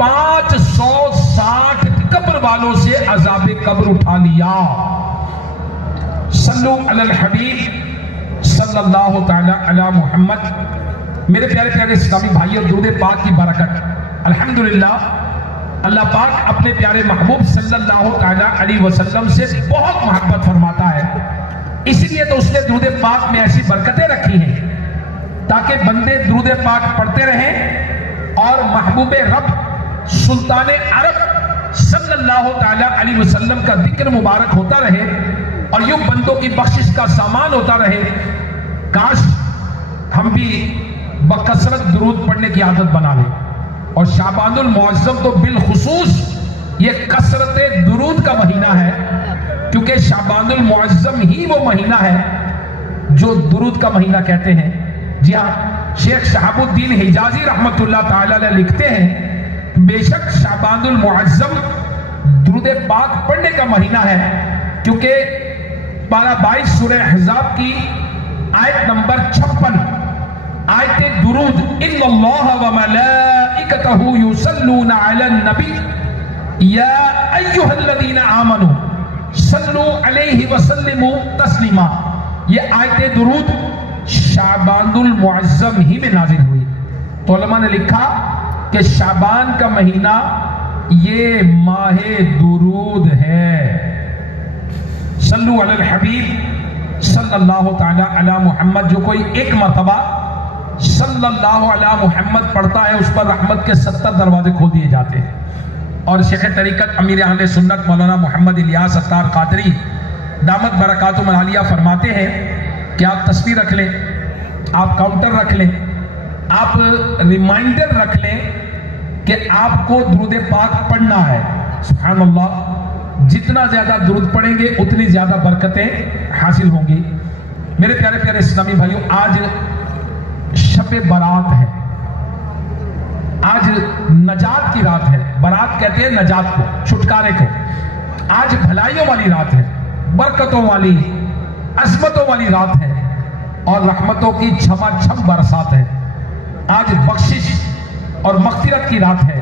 560 قبر والوں سے عذاب قبر اٹھا لیا۔ صلو علی الحبیب صلی اللہ تعالی علی محمد۔ میرے پیارے پیارے اسلامی بھائیوں، درود پاک کی برکت الحمدللہ اللہ پاک اپنے پیارے محبوب صلی اللہ تعالی علیہ وسلم سے بہت محبت فرماتا ہے، اسی لیے تو اس نے درود پاک میں ایسی برکتیں رکھی ہیں تاکہ بندے درود پاک پڑھتے رہیں اور محبوب رب سلطان عرب صلی اللہ تعالی علیہ وسلم کا ذکر مبارک ہوتا رہے اور یوں بندوں کی بخشش کا سامان ہوتا رہے۔ کاش ہم بھی بکثرت درود پڑھنے کی عادت بنا لیں، اور شعبان المعظم تو بالخصوص یہ کثرت درود کا مہینہ ہے، کیونکہ شعبان المعظم ہی وہ مہینہ ہے جو درود کا مہینہ کہتے ہیں۔ جی ہاں، شیخ شہاب الدین حجازی رحمت اللہ تعالی علیہ لکھتے ہیں بے شک شعبان المعظم درود پاک پڑھنے کا مہینہ ہے، کیونکہ پارہ 22 سورہ احزاب کی آیت نمبر 56 آیت درود ان اللہ وملائکتہ یصلون علی النبی یا ایہا الذین آمنوا صلو علیہ وسلموا تسلیما، یہ آیت درود شعبان المعظم ہی میں نازل ہوئی۔ تو علماء نے لکھا کہ شعبان کا مہینہ یہ ماہ درود ہے۔ صلو علی الحبیب صلی اللہ تعالی علی محمد۔ جو کوئی ایک مرتبہ صلی اللہ علی محمد پڑھتا ہے اس پر رحمت کے 70 دروازے کھول دیے جاتے ہیں۔ اور شیخ طریقت امیر اہل سنت مولانا محمد الیاس ستار قادری دامت برکاتہم العالیہ فرماتے ہیں کہ آپ تصویر رکھ لیں، آپ کاؤنٹر رکھ لیں، آپ ریمائنڈر رکھ لیں کہ آپ کو درود پاک پڑھنا ہے۔ سبحان اللہ، جتنا زیادہ درود پڑھیں گے اتنی زیادہ برکتیں حاصل ہوں گی۔ میرے پیارے پیارے اسلامی بھائیوں، آج شب برات ہے، آج نجات کی رات ہے۔ برات کہتے ہیں نجات کو، چھٹکارے کو۔ آج بھلائیوں والی رات ہے، برکتوں والی، عظمتوں والی رات ہے، اور رحمتوں کی چھما چھم برسات ہے۔ آج بخشش اور مغفرت کی رات ہے۔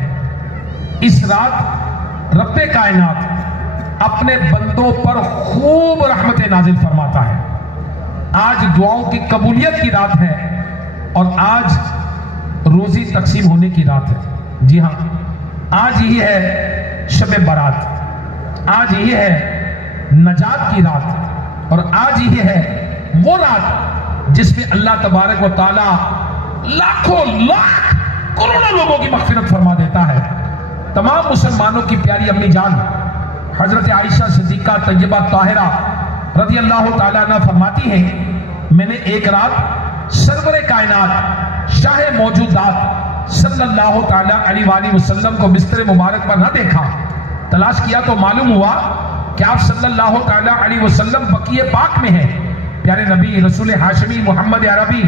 اس رات رب کائنات اپنے بندوں پر خوب رحمت نازل فرماتا ہے۔ آج دعاؤں کی قبولیت کی رات ہے، اور آج روزی تقسیم ہونے کی رات ہے۔ جی ہاں، آج یہی ہے شب برات، آج یہی ہے نجات کی رات، اور آج یہی ہے وہ رات جس میں اللہ تبارک و تعالی لاکھوں لاکھ کروڑوں لوگوں کی مغفرت فرما دیتا ہے۔ تمام مسلمانوں کی پیاری امی جان حضرت عائشہ صدیقہ طیبہ طاہرہ رضی اللہ تعالیٰ عنہ فرماتی ہیں، میں نے ایک رات سرور کائنات شاہ موجودات صلی اللہ تعالیٰ علیہ وآلہ وسلم کو بستر مبارک پر نہ دیکھا۔ تلاش کیا تو معلوم ہوا کہ آپ صلی اللہ تعالیٰ علیہ وسلم بقیع پاک میں ہیں۔ پیارے نبی رسول ہاشمی محمد عربی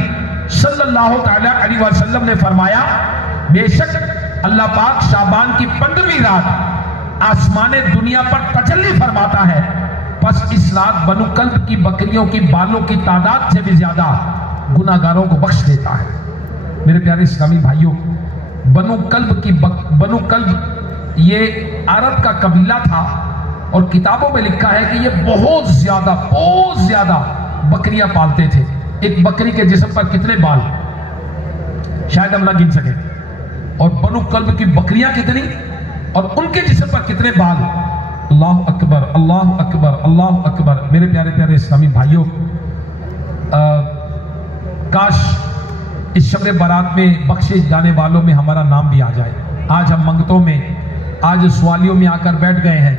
صلی اللہ تعالیٰ علیہ وسلم نے فرمایا، بے شک اللہ پاک شعبان کی 15ویں رات آسمان دنیا پر تجلی فرماتا ہے، پس اس رات بنو کلب کی بکریوں کی بالوں کی تعداد سے بھی زیادہ گناہگاروں کو بخش دیتا ہے۔ میرے پیارے اسلامی بھائیوں، بنو کلب یہ عرب کا قبیلہ تھا، اور کتابوں میں لکھا ہے کہ یہ بہت زیادہ بکریاں پالتے تھے۔ ایک بکری کے جسم پر کتنے بال شاید ہم نہ گن سکیں، اور بنو کلب کی بکریاں کتنی اور ان کے جسم پر کتنے بال۔ اللہ اکبر، اللہ اکبر، اللہ اکبر۔ میرے پیارے پیارے اسلامی بھائیوں، کاش اس شب برات میں بخشے جانے والوں میں ہمارا نام بھی آ جائے۔ آج ہم منگتوں میں، آج سوالیوں میں آ کر بیٹھ گئے ہیں،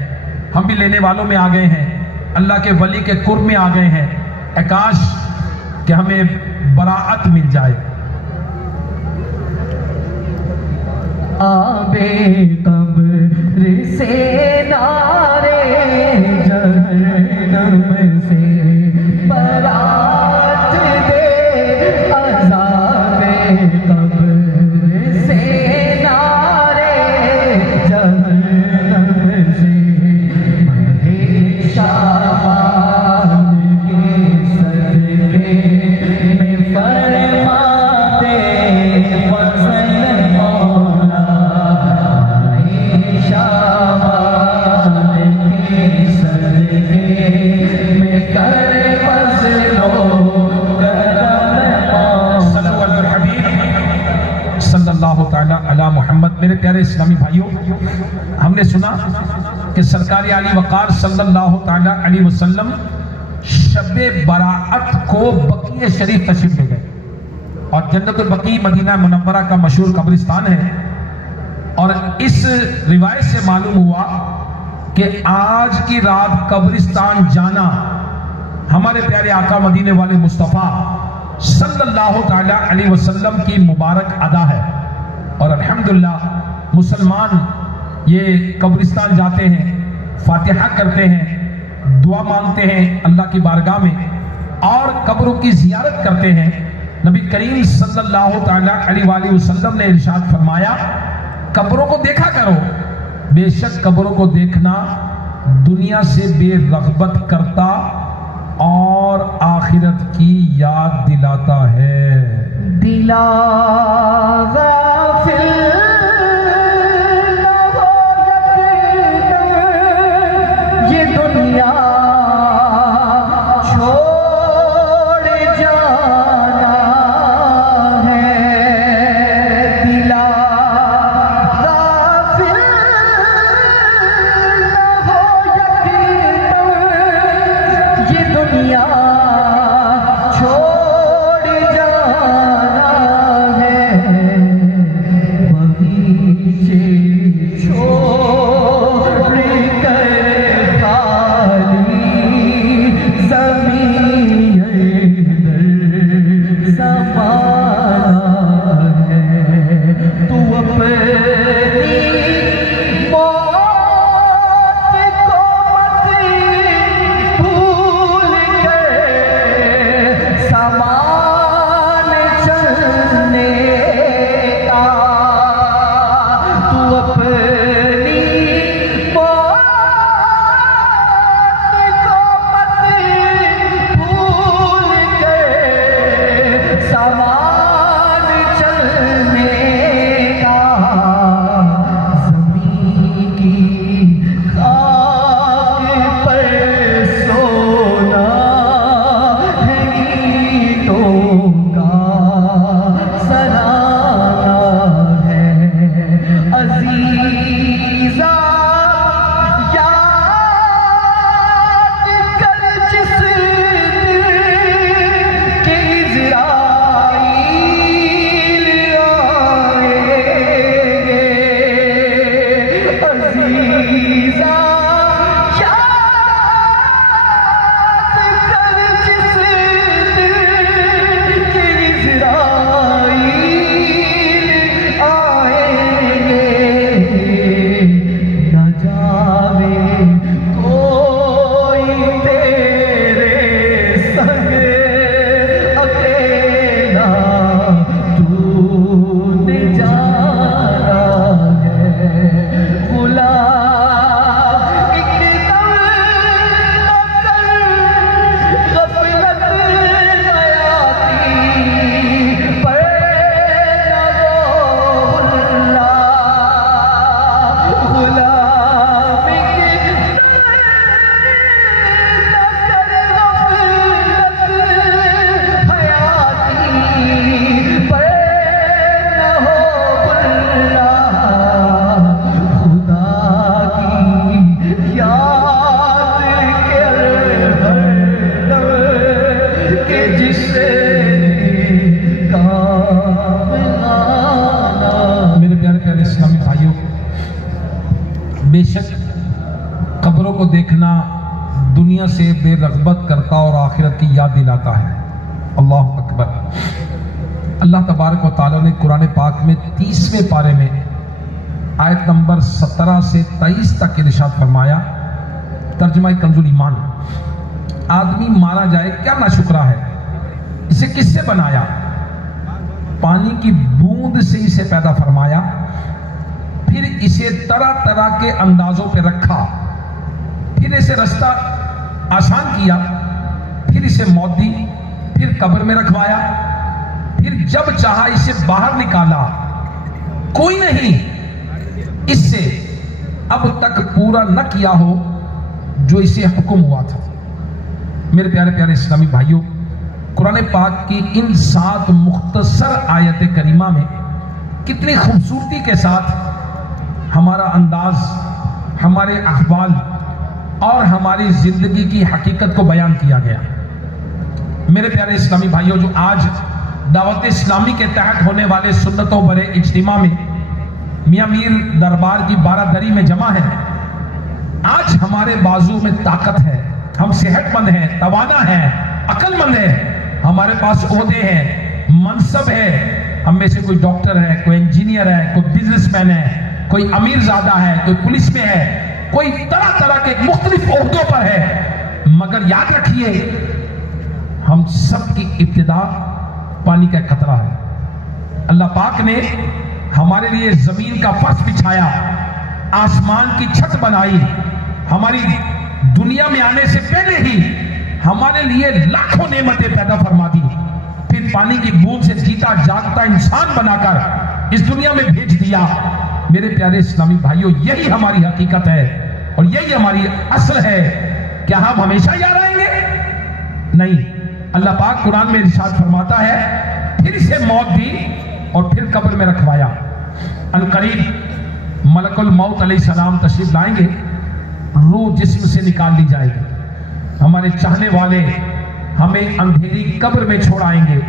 ہم بھی لینے والوں میں آ گئے ہیں، اللہ کے ولی کے قرب میں آ گئے ہیں۔ اے کاش کہ ہمیں براعت مل جائے۔ آبے قبر سے نارے جہنم سے برات دے، عذاب قبر سے نارے جہنم سے ماہ شعبان کے صدقے میں فرماتے فضل مولا علی محمد۔ میرے پیارے اسلامی بھائیوں، ہم نے سنا کہ سرکار علی وقار صلی اللہ تعالی علیہ وسلم شب براعت کو بقیع شریف تشریف لے گئے، اور جنت البقیع مدینہ منورہ کا مشہور قبرستان ہے، اور اس روایت سے معلوم ہوا کہ آج کی رات قبرستان جانا ہمارے پیارے آقا مدینے والے مصطفیٰ صلی اللہ تعالی علیہ وسلم کی مبارک ادا ہے، اور الحمدللہ مسلمان یہ قبرستان جاتے ہیں، فاتحہ کرتے ہیں، دعا مانگتے ہیں اللہ کی بارگاہ میں، اور قبروں کی زیارت کرتے ہیں۔ نبی کریم صلی اللہ تعالی علیہ وآلہ وسلم نے ارشاد فرمایا، قبروں کو دیکھا کرو، بے شک قبروں کو دیکھنا دنیا سے بے رغبت کرتا اور آخرت کی یاد دلاتا ہے۔ دلا غافل نہ ہو یقین، یہ دنیا چھوڑ جانا ہے۔ دلا غافل نہ ہو یقین، یہ دنیا چھوڑ جانا ہے۔ بغیچے چھوڑ کر خالی زمین اندر سمانا ہے۔ تو اپنی موت کو مت بھول کر سامان چلنے کا، تو اپنی موت کو مت بھول کر سامان چلنے کا۔ زمین کی خاک پر سونا ہے، اینٹوں کا سرانا ہے۔ عزیزاں یاد کر جس دل کے عزرائیل آئیں گے۔ عزیزاں یاد کر جس دل کے عزرائیل آئیں گے۔ نہ جاوے کوئی تیرے سنگ اکیلا، تو نے جانا ہے۔ غلام ایک دم نہ کر، غفلت حیاتی پر نہ رو اللہ۔ غلام ایک دم نہ کر، غفلت حیاتی پر نہ ہو اللہ۔ خدا کی یاد کر ہر دم کہ جس نے کام لانا۔ میرے پیارے پیارے اسلامی بھائیوں، بے شک قبروں کو دیکھنا دنیا سے بے رغبت کرتا اور آخرت کی یاد دلاتا ہے۔ اللہ اکبر۔ اللہ تبارک و تعالیٰ نے قرآن پاک میں 30ویں پارے میں آیت نمبر 17 سے 23 تک ارشاد فرمایا، ترجمہ کنز ایمان، آدمی مارا جائے کیا ناشکرا ہے، اسے کس سے بنایا؟ پانی کی بوند سے اسے پیدا فرمایا، پھر اسے طرح طرح کے اندازوں پہ رکھا، پھر اسے رستہ آسان کیا، پھر اسے موت دی، پھر قبر میں رکھوایا، پھر جب چاہا اسے باہر نکالا۔ کوئی نہیں اس سے اب تک پورا نہ کیا ہو جو اسے حکم ہوا تھا۔ میرے پیارے پیارے اسلامی بھائیوں، قرآن پاک کی ان 7 مختصر آیت کریمہ میں کتنی خوبصورتی کے ساتھ ہمارا انداز، ہمارے احوال اور ہماری زندگی کی حقیقت کو بیان کیا گیا۔ میرے پیارے اسلامی بھائیوں، جو آج دعوت اسلامی کے تحت ہونے والے سنتوں برے اجتماع میں میاں میر دربار کی بارہ دری میں جمع ہے، آج ہمارے بازو میں طاقت ہے، ہم صحت مند ہیں، توانا ہیں، عقل مند ہیں، ہمارے پاس عہدے ہیں، منصب ہے، ہم میں سے کوئی ڈاکٹر ہے، کوئی انجینئر ہے، کوئی بزنس مین ہے، کوئی امیر زادہ ہے، کوئی پولیس میں ہے، کوئی طرح طرح کے مختلف عہدوں پر ہے، مگر یاد رکھیے ہم سب کی ابتدا پانی کا خطرہ ہے۔ اللہ پاک نے ہمارے لیے زمین کا فرش بچھایا، آسمان کی چھت بنائی، ہماری دنیا میں آنے سے پہلے ہی ہمارے لیے لاکھوں نعمتیں پیدا فرما دی، پھر پانی کی بوند سے جیتا جاگتا انسان بنا کر اس دنیا میں بھیج دیا۔ میرے پیارے اسلامی بھائیوں، یہی ہماری حقیقت ہے اور یہی ہماری اصل ہے۔ کیا ہم ہمیشہ یاد رہیں گے؟ نہیں۔ اللہ پاک قرآن میں ارشاد فرماتا ہے پھر اسے موت دی اور پھر قبر میں رکھوایا۔ عنقریب ملک الموت علیہ السلام تشریف لائیں گے، روح جسم سے نکال لی جائے گی، ہمارے چاہنے والے ہمیں اندھیری قبر میں چھوڑ آئیں گے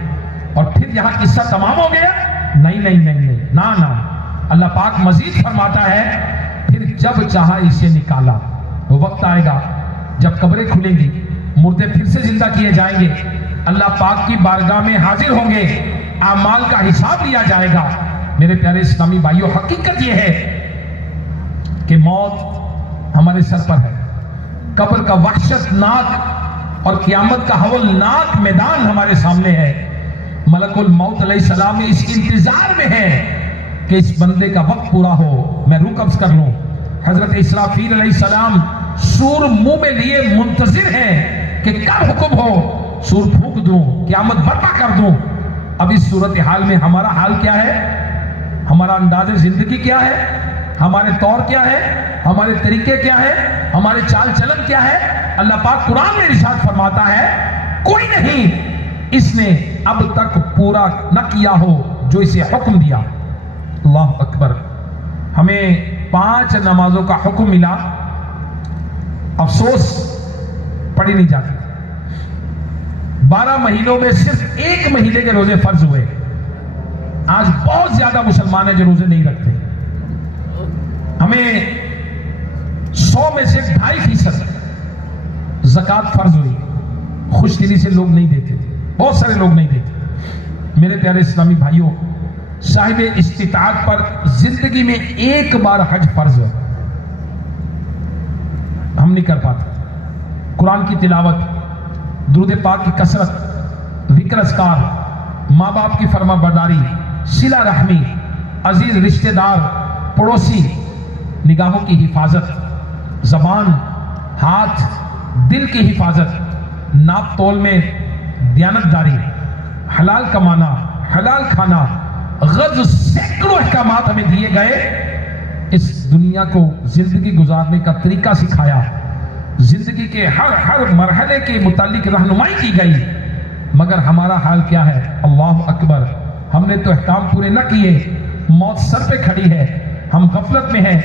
اور پھر یہاں قصہ تمام ہو گیا؟ نہیں نہیں نہیں نہیں، نا۔ اللہ پاک مزید فرماتا ہے پھر جب چاہا اسے نکالا۔ وہ وقت آئے گا جب قبریں کھلیں گی، مردے پھر سے زندہ کیے جائیں گے، اللہ پاک کی بارگاہ میں حاضر ہوں گے، اعمال کا حساب لیا جائے گا۔ میرے پیارے اسلامی بھائیوں، حقیقت یہ ہے کہ موت ہمارے سر پر ہے، قبر کا وحشت ناک اور قیامت کا ہولناک میدان ہمارے سامنے ہے۔ ملک الموت علیہ السلام اس انتظار میں ہے کہ اس بندے کا وقت پورا ہو، میں روح قبض کر لوں۔ حضرت اسرافیل علیہ السلام سور منہ میں لیے منتظر ہیں کہ کب حکم ہو سور پھونک دوں، قیامت برپا کر دوں۔ اب اس صورتحال میں ہمارا حال کیا ہے؟ ہمارا انداز زندگی کیا ہے؟ ہمارے طور کیا ہے؟ ہمارے طریقے کیا ہے؟ ہمارے چال چلن کیا ہے؟ اللہ پاک قرآن میں ارشاد فرماتا ہے کوئی نہیں اس نے اب تک پورا نہ کیا ہو جو اسے حکم دیا۔ اللہ اکبر۔ ہمیں 5 نمازوں کا حکم ملا، افسوس پڑھی نہیں جاتی۔ 12 مہینوں میں صرف 1 مہینے کے روزے فرض ہوئے۔ آج بہت زیادہ مسلمان ہیں جو روزے نہیں رکھتے۔ ہمیں 100 میں سے 2.5% زکوٰۃ فرض ہوئی، خوش دلی سے لوگ نہیں دیتے تھے، بہت سارے لوگ نہیں دیتے۔ میرے پیارے اسلامی بھائیوں، صاحب استطاعت پر زندگی میں 1 بار حج فرض ہے، ہم نہیں کر پاتے۔ قرآن کی تلاوت، درود پاک کی کثرت، ذکر اذکار، ماں باپ کی فرما برداری، صلہ رحمی، عزیز رشتہ دار، پڑوسی، نگاہوں کی حفاظت، زبان، ہاتھ، دل کی حفاظت، ناپ تول میں دیانتداری، حلال کمانا، حلال کھانا، غض، سینکڑوں احکامات ہمیں دیے گئے۔ اس دنیا کو زندگی گزارنے کا طریقہ سکھایا، زندگی کے ہر مرحلے کے متعلق رہنمائی کی گئی، مگر ہمارا حال کیا ہے؟ اللہ اکبر۔ ہم نے تو احکام پورے نہ کیے، موت سر پہ کھڑی ہے، ہم غفلت میں ہیں،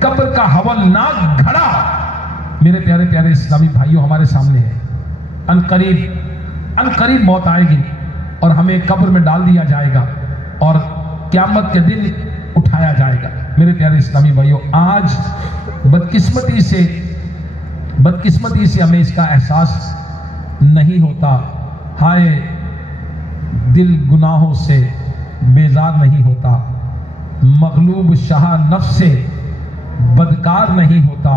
قبر کا ہولناک گھڑا میرے پیارے پیارے اسلامی بھائیوں ہمارے سامنے ہے۔ عنقریب موت آئے گی اور ہمیں قبر میں ڈال دیا جائے گا اور قیامت کے دن اٹھایا جائے گا۔ میرے پیارے اسلامی بھائیوں، آج بدقسمتی سے ہمیں اس کا احساس نہیں ہوتا۔ ہائے دل گناہوں سے بیزار نہیں ہوتا، مغلوب شاہ نفس سے بدکار نہیں ہوتا۔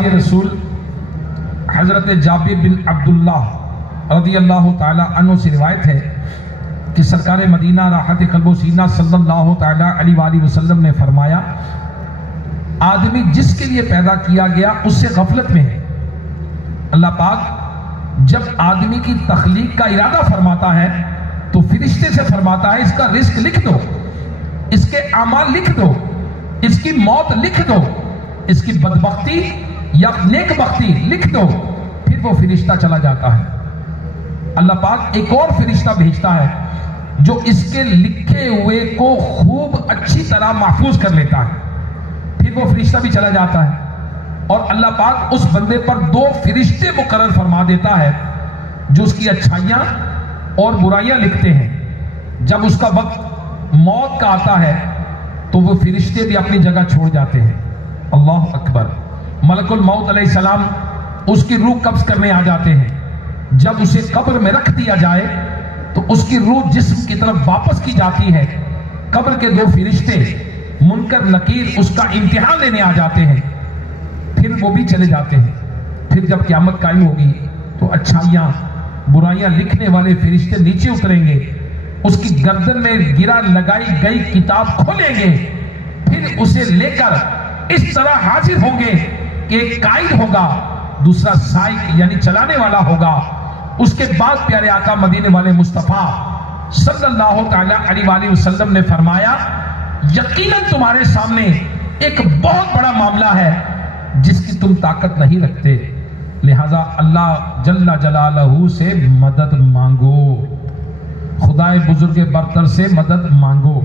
صحابی رسول حضرت جابر بن عبداللہ رضی اللہ تعالی عنہ سے روایت ہے کہ سرکار مدینہ راحت قلب و سینہ صلی اللہ تعالی علیہ وآلہ وسلم نے فرمایا آدمی جس کے لیے پیدا کیا گیا اس سے غفلت میں ہے۔ اللہ پاک جب آدمی کی تخلیق کا ارادہ فرماتا ہے تو فرشتے سے فرماتا ہے اس کا رزق لکھ دو، اس کے اعمال لکھ دو، اس کی موت لکھ دو، اس کی بدبختی یا نیک بختی لکھ دو، پھر وہ فرشتہ چلا جاتا ہے۔ اللہ پاک ایک اور فرشتہ بھیجتا ہے جو اس کے لکھے ہوئے کو خوب اچھی طرح محفوظ کر لیتا ہے، پھر وہ فرشتہ بھی چلا جاتا ہے اور اللہ پاک اس بندے پر 2 فرشتے مقرر فرما دیتا ہے جو اس کی اچھائیاں اور برائیاں لکھتے ہیں۔ جب اس کا وقت موت کا آتا ہے تو وہ فرشتے بھی اپنی جگہ چھوڑ جاتے ہیں۔ اللہ اکبر۔ ملک الموت علیہ السلام اس کی روح قبض کرنے آ جاتے ہیں۔ جب اسے قبر میں رکھ دیا جائے تو اس کی روح جسم کی طرف واپس کی جاتی ہے۔ قبر کے 2 فرشتے منکر نکیر اس کا امتحان لینے آ جاتے ہیں، پھر وہ بھی چلے جاتے ہیں۔ پھر جب قیامت قائم ہوگی تو اچھائیاں برائیاں لکھنے والے فرشتے نیچے اتریں گے، اس کی گردن میں گرا لگائی گئی کتاب کھولیں گے، پھر اسے لے کر اس طرح حاضر ہوں گے کہ ایک قائد ہوگا، دوسرا سائق یعنی چلانے والا ہوگا۔ اس کے بعد پیارے آقا مدینے والے مصطفیٰ صلی اللہ تعالی علیہ وآلہ وسلم نے فرمایا یقیناً تمہارے سامنے ایک بہت بڑا معاملہ ہے جس کی تم طاقت نہیں رکھتے، لہذا اللہ جل جلالہ سے مدد مانگو، خدائے بزرگ برتر سے مدد مانگو۔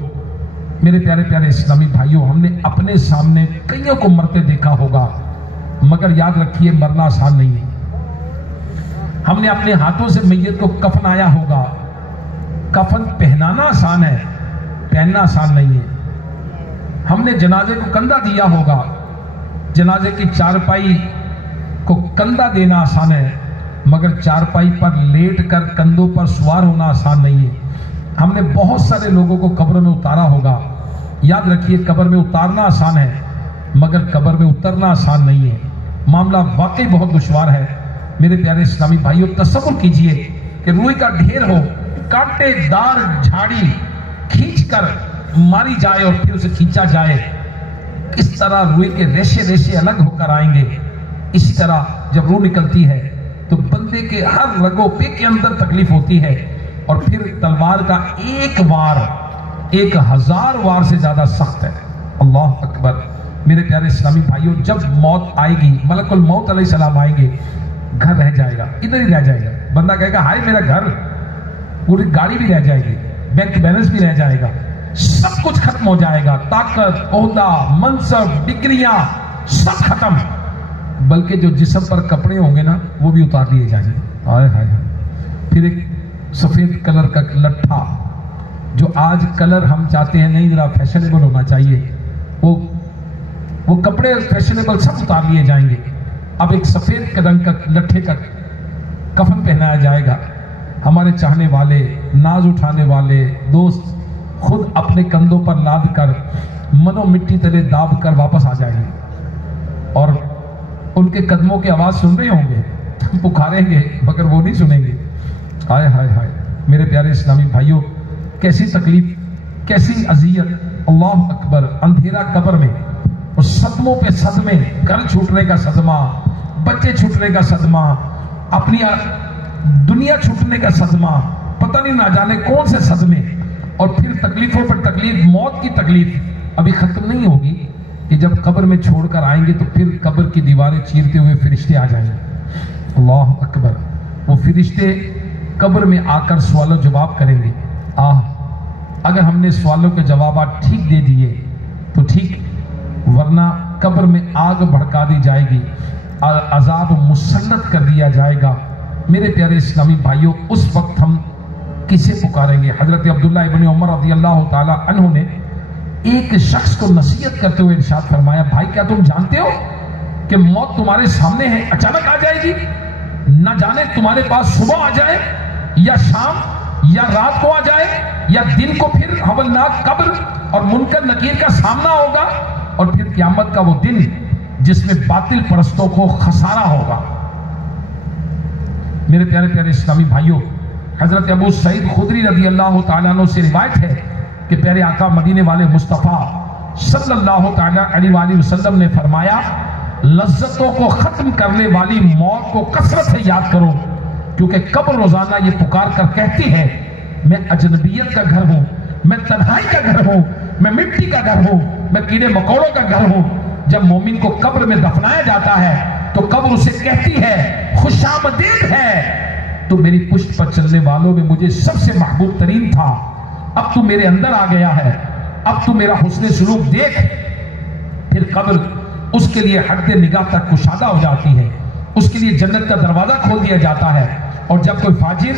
میرے پیارے پیارے اسلامی بھائیوں، ہم نے اپنے سامنے کئیوں کو مرتے دیکھا ہوگا، مگر یاد رکھیے مرنا آسان نہیں ہے۔ ہم نے اپنے ہاتھوں سے میت کو کفن آیا ہوگا، کفن پہنانا آسان ہے، پہننا آسان نہیں ہے۔ ہم نے جنازے کو کندھا دیا ہوگا، جنازے کی چارپائی کو کندھا دینا آسان ہے، مگر چارپائی پر لیٹ کر کندھوں پر سوار ہونا آسان نہیں ہے۔ ہم نے بہت سارے لوگوں کو قبر میں اتارا ہوگا، یاد رکھیے قبر میں اتارنا آسان ہے مگر قبر میں اترنا آسان نہیں ہے۔ معاملہ واقعی بہت دشوار ہے۔ میرے پیارے اسلامی بھائیوں، تصور کیجئے کہ روئی کا ڈھیر ہو، کانٹے دار جھاڑی کھینچ کر ماری جائے اور پھر اسے کھینچا جائے، اس طرح روئی کے ریشے ریشے الگ ہو کر آئیں گے۔ اسی طرح جب روح نکلتی ہے تو بندے کے ہر رگو پے کے اندر تکلیف ہوتی ہے، اور پھر تلوار کا ایک وار 1000 وار سے زیادہ سخت ہے۔ اللہ اکبر۔ میرے پیارے اسلامی بھائیوں، جب موت آئے گی، ملک الموت علیہ السلام آئیں گے، گھر رہ جائے گا، ادھر ہی رہ جائے گا۔ بندہ کہے گا ہائے میرا گھر، پوری گاڑی بھی رہ جائے گی، بینک بیلنس بھی رہ جائے گا، سب کچھ ختم ہو جائے گا، طاقت، عہدہ، منصب، ڈگریاں سب ختم، بلکہ جو جسم پر کپڑے ہوں گے نا وہ بھی اتار لیے جائیں گے۔ ہائے ہائے ہائے۔ پھر ایک سفید کلر کا لٹھا، جو آج کلر ہم چاہتے ہیں نہیں ذرا فیشنیبل ہونا چاہیے، وہ کپڑے فیشنیبل سب اتار لیے جائیں گے۔ اب ایک سفید رنگ کا لٹھے کا کفن پہنایا جائے گا۔ ہمارے چاہنے والے، ناز اٹھانے والے دوست خود اپنے کندھوں پر لاد کر منو مٹی تلے داب کر واپس آ جائیں گے، اور ان کے قدموں کی آواز سن رہے ہوں گے، پکاریں گے مگر وہ نہیں سنیں گے۔ ہائے ہائے ہائے۔ میرے پیارے اسلامی بھائیوں، کیسی تکلیف، کیسی اذیت، اللہ اکبر۔ اندھیرا قبر میں اور صدموں پہ صدمے، گھر چھوٹنے کا صدمہ، بچے چھوٹنے کا صدمہ، اپنی دنیا چھوٹنے کا صدمہ، پتہ نہیں نہ جانے کون سے صدمے، اور پھر تکلیفوں پر تکلیف، موت کی تکلیف ابھی ختم نہیں ہوگی کہ جب قبر میں چھوڑ کر آئیں گے تو پھر قبر کی دیواریں چیرتے ہوئے فرشتے آ جائیں گے۔ اللہ اکبر۔ وہ فرشتے قبر میں آ کر سوال و جواب کریں گے۔ اگر ہم نے سوالوں کے جوابات ٹھیک دے دیے تو ٹھیک، ورنہ قبر میں آگ بھڑکا دی جائے گی، عذاب مسلط کر دیا جائے گا۔ میرے پیارے اسلامی بھائیوں، اس وقت ہم کسے پکاریں گے؟ حضرت عبداللہ ابن عمر رضی اللہ تعالی عنہ نے ایک شخص کو نصیحت کرتے ہوئے ارشاد فرمایا، بھائی کیا تم جانتے ہو کہ موت تمہارے سامنے ہے، اچانک آ جائے گی، نہ جانے تمہارے پاس صبح آ جائے یا شام یا رات کو آ جائے یا دن کو، پھر ہولناک قبر اور منکر نکیر کا سامنا ہوگا، اور پھر قیامت کا وہ دن جس میں باطل پرستوں کو خسارہ ہوگا۔ میرے پیارے پیارے اسلامی بھائیوں، حضرت ابو سعید خدری رضی اللہ تعالیٰ عنہ سے روایت ہے کہ پیارے آقا مدینے والے مصطفیٰ صلی اللہ تعالیٰ علیہ وآلہ وسلم نے فرمایا، لذتوں کو ختم کرنے والی موت کو کثرت سے یاد کرو، کیونکہ قبر روزانہ یہ پکار کر کہتی ہے، میں اجنبیت کا گھر ہوں، میں تنہائی کا گھر ہوں، میں مٹی کا گھر ہوں، میں کیڑے مکوڑوں کا گھر ہوں۔ جب مومن کو قبر میں دفنایا جاتا ہے تو قبر اسے کہتی ہے، خوش آمدید ہے، تو میری پشت پر چلنے والوں میں مجھے سب سے محبوب ترین تھا، اب تو میرے اندر آ گیا ہے، اب تو میرا حسن سلوک دیکھ۔ پھر قبر اس کے لیے حد نگاہ تک کشادہ ہو جاتی ہے، اس کے لیے جنت کا دروازہ کھول دیا جاتا ہے، اور جب کوئی فاجر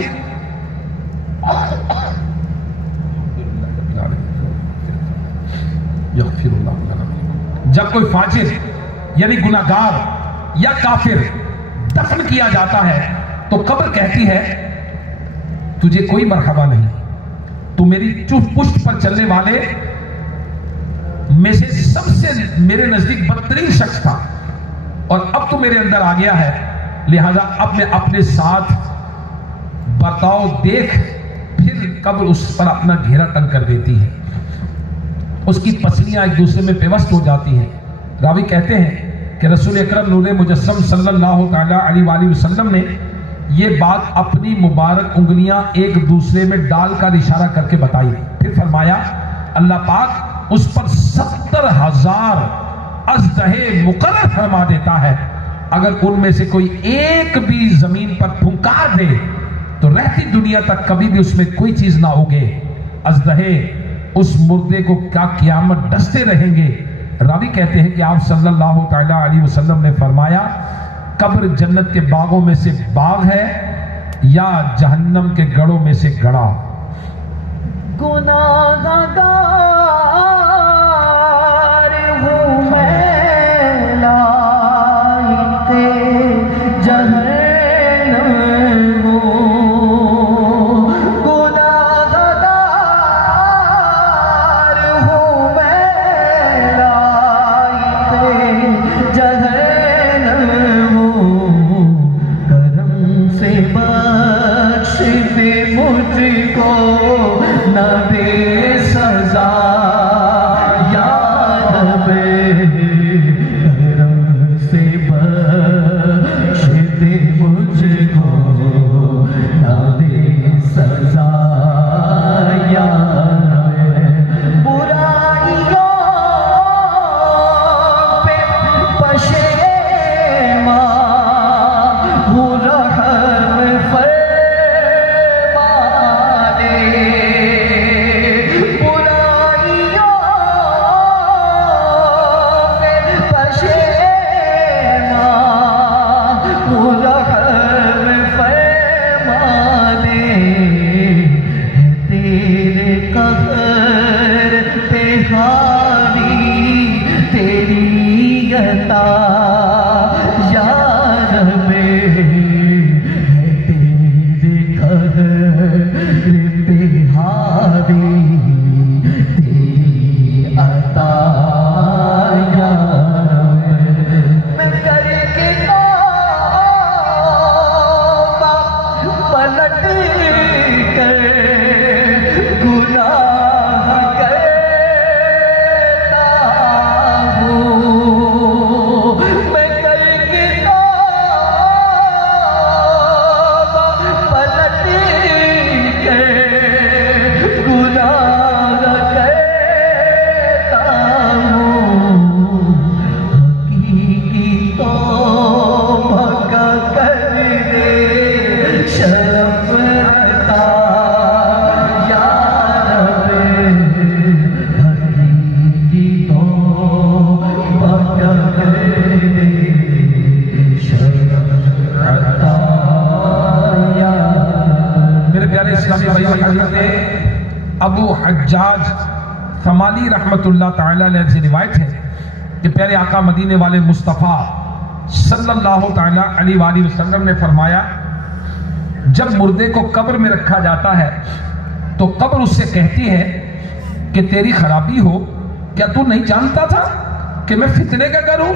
جب کوئی فاجر یعنی گناہگار یا کافر دفن کیا جاتا ہے تو قبر کہتی ہے، تجھے کوئی مرحبا نہیں، تو میری پشت پر چلنے والے میں سے سب سے میرے نزدیک بدترین شخص تھا، اور اب تو میرے اندر آ گیا ہے، لہذا اب میں اپنے ساتھ برتاؤ دیکھ۔ پھر قبر اس پر اپنا گھیرا تنگ کر دیتی ہے، اس کی پسلیاں ایک دوسرے میں پیوست ہو جاتی ہیں۔ راوی کہتے ہیں کہ رسول اکرم نور مجسم صلی اللہ تعالیٰ علیہ وآلہ وسلم نے یہ بات اپنی مبارک انگلیاں ایک دوسرے میں ڈال کر اشارہ کر کے بتائی، پھر فرمایا، اللہ پاک اس پر 70,000 اژدہے مقرر فرما دیتا ہے، اگر ان میں سے کوئی ایک بھی زمین پر پھنکار دے تو رہتی دنیا تک کبھی بھی اس میں کوئی چیز نہ ہوگے، اژدہے اس مردے کو کیا قیامت ڈستے رہیں گے۔ راوی کہتے ہیں کہ آپ صلی اللہ تعالیٰ علیہ وسلم نے فرمایا، قبر جنت کے باغوں میں سے باغ ہے یا جہنم کے گڑھوں میں سے گڑھا۔ گناہگار ہوں میں لائق جہنم ہوں، گناہگار ہوں میں لائق جہنم ہوں، کرم سے بخش دے مجھ کو نہ دے سزا یا رب، کرم سے بخش دے مجھ کو نہ دے سزا یا رب، برائیوں پہ پشیمان ہوں، رحم فرما دے، برائیوں پہ پشیمان ہوں، رحم فرما دے، تیرے قہر پہ حاوی تیری عطا یا رب، تیرے قہر پہ حاوی تیری عطا یا رب، میں کر کے توبہ پلٹ کر گناہ کرتا ہوں، میں کر کے توبہ پلٹ کر گناہ کرتا ہوں، حقیقی توبہ کا کر دے شرف عطا یا رب، حقیقی توبہ کا کر دے شرف عطا یا رب۔ میرے پیارے اسلامی بھائیوں، حضرت ابو حجاج ثمالی رحمت اللہ تعالیٰ علیہ سے روایت ہے کہ پیارے آقا مدینے والے مصطفیٰ صلی اللہ تعالیٰ علیہ وآلہ وسلم نے فرمایا، جب مردے کو قبر میں رکھا جاتا ہے تو قبر اس سے کہتی ہے کہ تیری خرابی ہو، کیا تو نہیں جانتا تھا کہ میں فتنے کا گھر ہوں،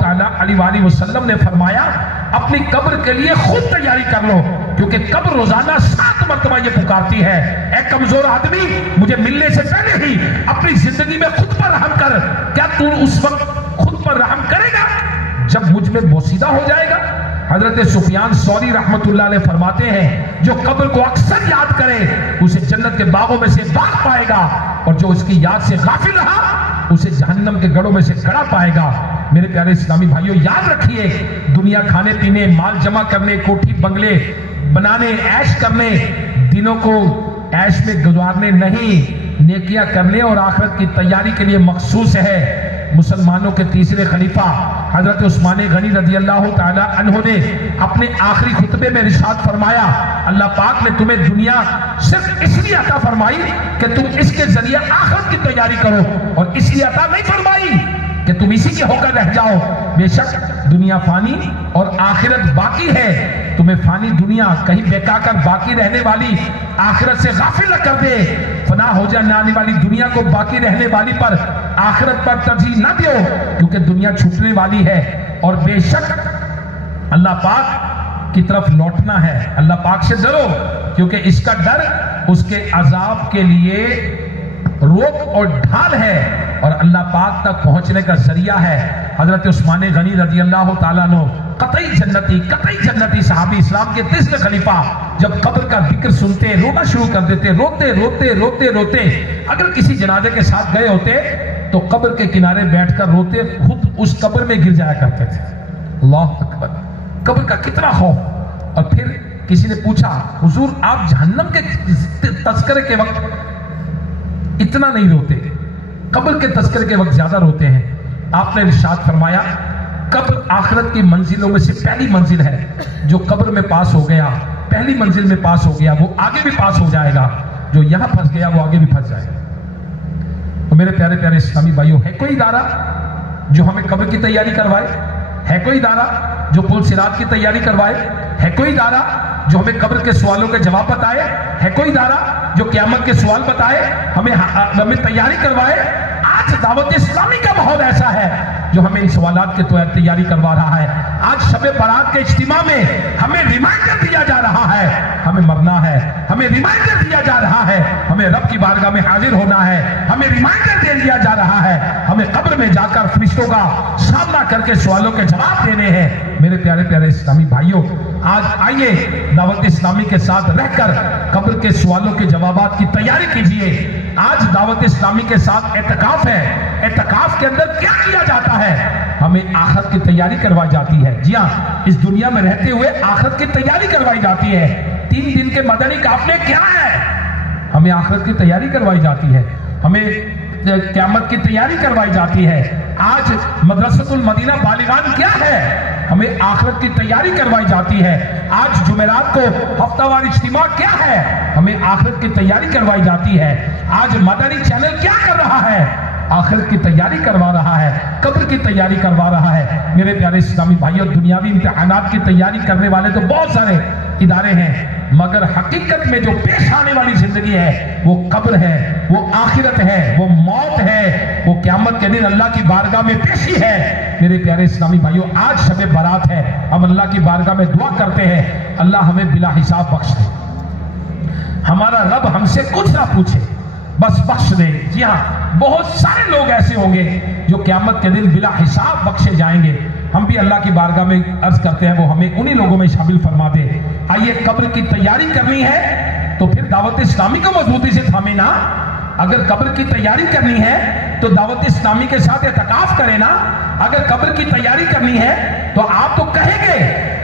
تعالی علیہ وسلم نے فرمایا اپنی قبر کے لیے خود تیاری کر لو، کیونکہ قبر روزانہ 7 مرتبہ یہ پکارتی ہے، اے کمزور آدمی مجھے ملنے سے پہلے ہی اپنی زندگی میں خود پر رحم کر۔ کیا تو اس وقت خود پر رحم کرے گا جب مجھ میں بوسیدہ ہو جائے گا؟ حضرت سفیان ثوری رحمت اللہ علیہ فرماتے ہیں جو قبر کو اکثر یاد کرے اسے جنت کے باغوں میں سے باغ پائے گا، اور جو اس کی یاد سے غافل رہا اسے جہنم کے گڑھوں میں سے گڑھا پائے گا۔ میرے پیارے اسلامی بھائیوں، یاد رکھیے دنیا کھانے پینے، مال جمع کرنے، کوٹھی بنگلے بنانے، عیش کرنے، دنوں کو عیش میں گزارنے نہیں، نیکیاں کرنے اور آخرت کی تیاری کے لیے مخصوص ہے۔ مسلمانوں کے تیسرے خلیفہ حضرت عثمان غنی رضی اللہ تعالی عنہ نے اپنے آخری خطبے میں ارشاد فرمایا اللہ پاک نے تمہیں دنیا صرف اس لیے عطا فرمائی کہ تم اس کے ذریعے آخرت کی تیاری کرو، اور اس لیے عطا نہیں فرمائی کہ تم اسی کے ہو کر رہ جاؤ۔ بے شک دنیا فانی اور آخرت باقی ہے، تمہیں فانی دنیا کہیں بہکا کر باقی رہنے والی آخرت سے غافل نہ کر دے۔ فنا ہو جانے آنے والی دنیا کو باقی رہنے والی پر آخرت پر ترجیح نہ دیو، کیونکہ دنیا چھوٹنے والی ہے، اور بے شک اللہ پاک کی طرف لوٹنا ہے۔ اللہ پاک سے ڈرو، کیونکہ اس کا ڈر اس کے عذاب کے لیے روک اور ڈھال ہے، اور اللہ پاک تک پہنچنے کا ذریعہ ہے۔ حضرت عثمان غنی رضی اللہ تعالیٰ عنہ قطعی جنتی صحابی اسلام کے تیسرے خلیفہ جب قبر کا ذکر سنتے رونا شروع کر دیتے، روتے اگر کسی جنازے کے ساتھ گئے ہوتے تو قبر کے کنارے بیٹھ کر روتے، خود اس قبر میں گر جایا کرتے تھے۔ اللہ اکبر، قبر کا کتنا خوف۔ اور پھر کسی نے پوچھا حضور آپ جہنم کے تذکرے کے وقت اتنا نہیں روتے، قبر کے تذکرے کے وقت زیادہ روتے ہیں؟ آپ نے ارشاد فرمایا قبر آخرت کی منزلوں میں سے پہلی منزل ہے، جو قبر میں پاس ہو گیا، پہلی منزل میں پاس ہو گیا، وہ آگے بھی پاس ہو جائے گا، جو یہاں پھنس گیا وہ آگے بھی پھنس جائے گا۔ تو میرے پیارے پیارے اسلامی بھائیوں، ہے کوئی ادارہ جو ہمیں قبر کی تیاری کروائے؟ ہے کوئی ادارہ جو پل صراط کی تیاری کروائے؟ ہے کوئی ادارہ جو ہمیں قبر کے سوالوں کے جواب بتائے؟ ہے کوئی ادارہ جو قیامت کے سوال بتائے، ہمیں تیاری کروائے؟ آج دعوت اسلامی کا ماحول ایسا ہے جو ہمیں ان سوالات کی تیاری کروا رہا ہے۔ آج شب برات کے اجتماع میں ہمیں ریمائنڈر دیا جا رہا ہے ہمیں مرنا ہے، ہمیں ریمائنڈر دیا جا رہا ہے ہمیں رب کی بارگاہ میں حاضر ہونا ہے، ہمیں ریمائنڈر دے دیا جا رہا ہے ہمیں قبر میں جا کر فرشتوں کا سامنا کر کے سوالوں کے جواب دینے ہیں۔ میرے پیارے پیارے اسلامی بھائیوں، آج آئیے دعوت اسلامی کے ساتھ رہ کر قبر کے سوالوں کے جوابات کی تیاری کیجیے۔ آج دعوت اسلامی کے ساتھ اعتکاف ہے، اعتکاف کے اندر کیا کیا جاتا ہے؟ ہمیں آخرت کی تیاری کروائی جاتی ہے۔ جی ہاں، اس دنیا میں رہتے ہوئے آخرت کی تیاری کروائی جاتی ہے۔ 3 دن کے مدنی قافلے کیا ہے؟ ہمیں آخرت کی تیاری کروائی جاتی ہے، ہمیں قیامت کی تیاری کروائی جاتی ہے۔ آج مدرسۃ المدینہ بالغان کیا ہے؟ ہمیں آخرت کی تیاری کروائی جاتی ہے۔ آج جمعرات کو ہفتہ وار اجتماع کیا ہے؟ ہمیں آخرت کی تیاری کروائی جاتی ہے۔ آج مدنی چینل کیا کر رہا ہے؟ آخرت کی تیاری کروا رہا ہے، قبر کی تیاری کروا رہا ہے۔ میرے پیارے اسلامی بھائیوں، دنیاوی امتحانات کی تیاری کرنے والے تو بہت سارے ادارے ہیں، مگر حقیقت میں جو پیش آنے والی زندگی ہے وہ قبر ہے، وہ آخرت ہے، وہ موت ہے، وہ قیامت کے دن اللہ کی بارگاہ میں پیشی ہے۔ میرے پیارے اسلامی بھائیوں، آج شب برات ہے، ہم اللہ کی بارگاہ میں دعا کرتے ہیں اللہ ہمیں بلا حساب بخش دے، ہمارا رب ہم سے کچھ نہ پوچھے، بس بخش دے۔ جی ہاں، بہت سارے لوگ ایسے ہوں گے جو قیامت کے دن بلا حساب بخشے جائیں گے۔ ہم بھی اللہ کی بارگاہ میں عرض کرتے ہیں وہ ہمیں انہی لوگوں میں شامل فرما دے۔ آئیے قبر کی تیاری کرنی ہے تو پھر دعوت اسلامی کو مضبوطی سے تھامے نا۔ اگر قبر کی تیاری کرنی ہے تو دعوت اسلامی کے ساتھ اعتکاف کرے نا۔ اگر قبر کی تیاری کرنی ہے تو آپ تو کہیں گے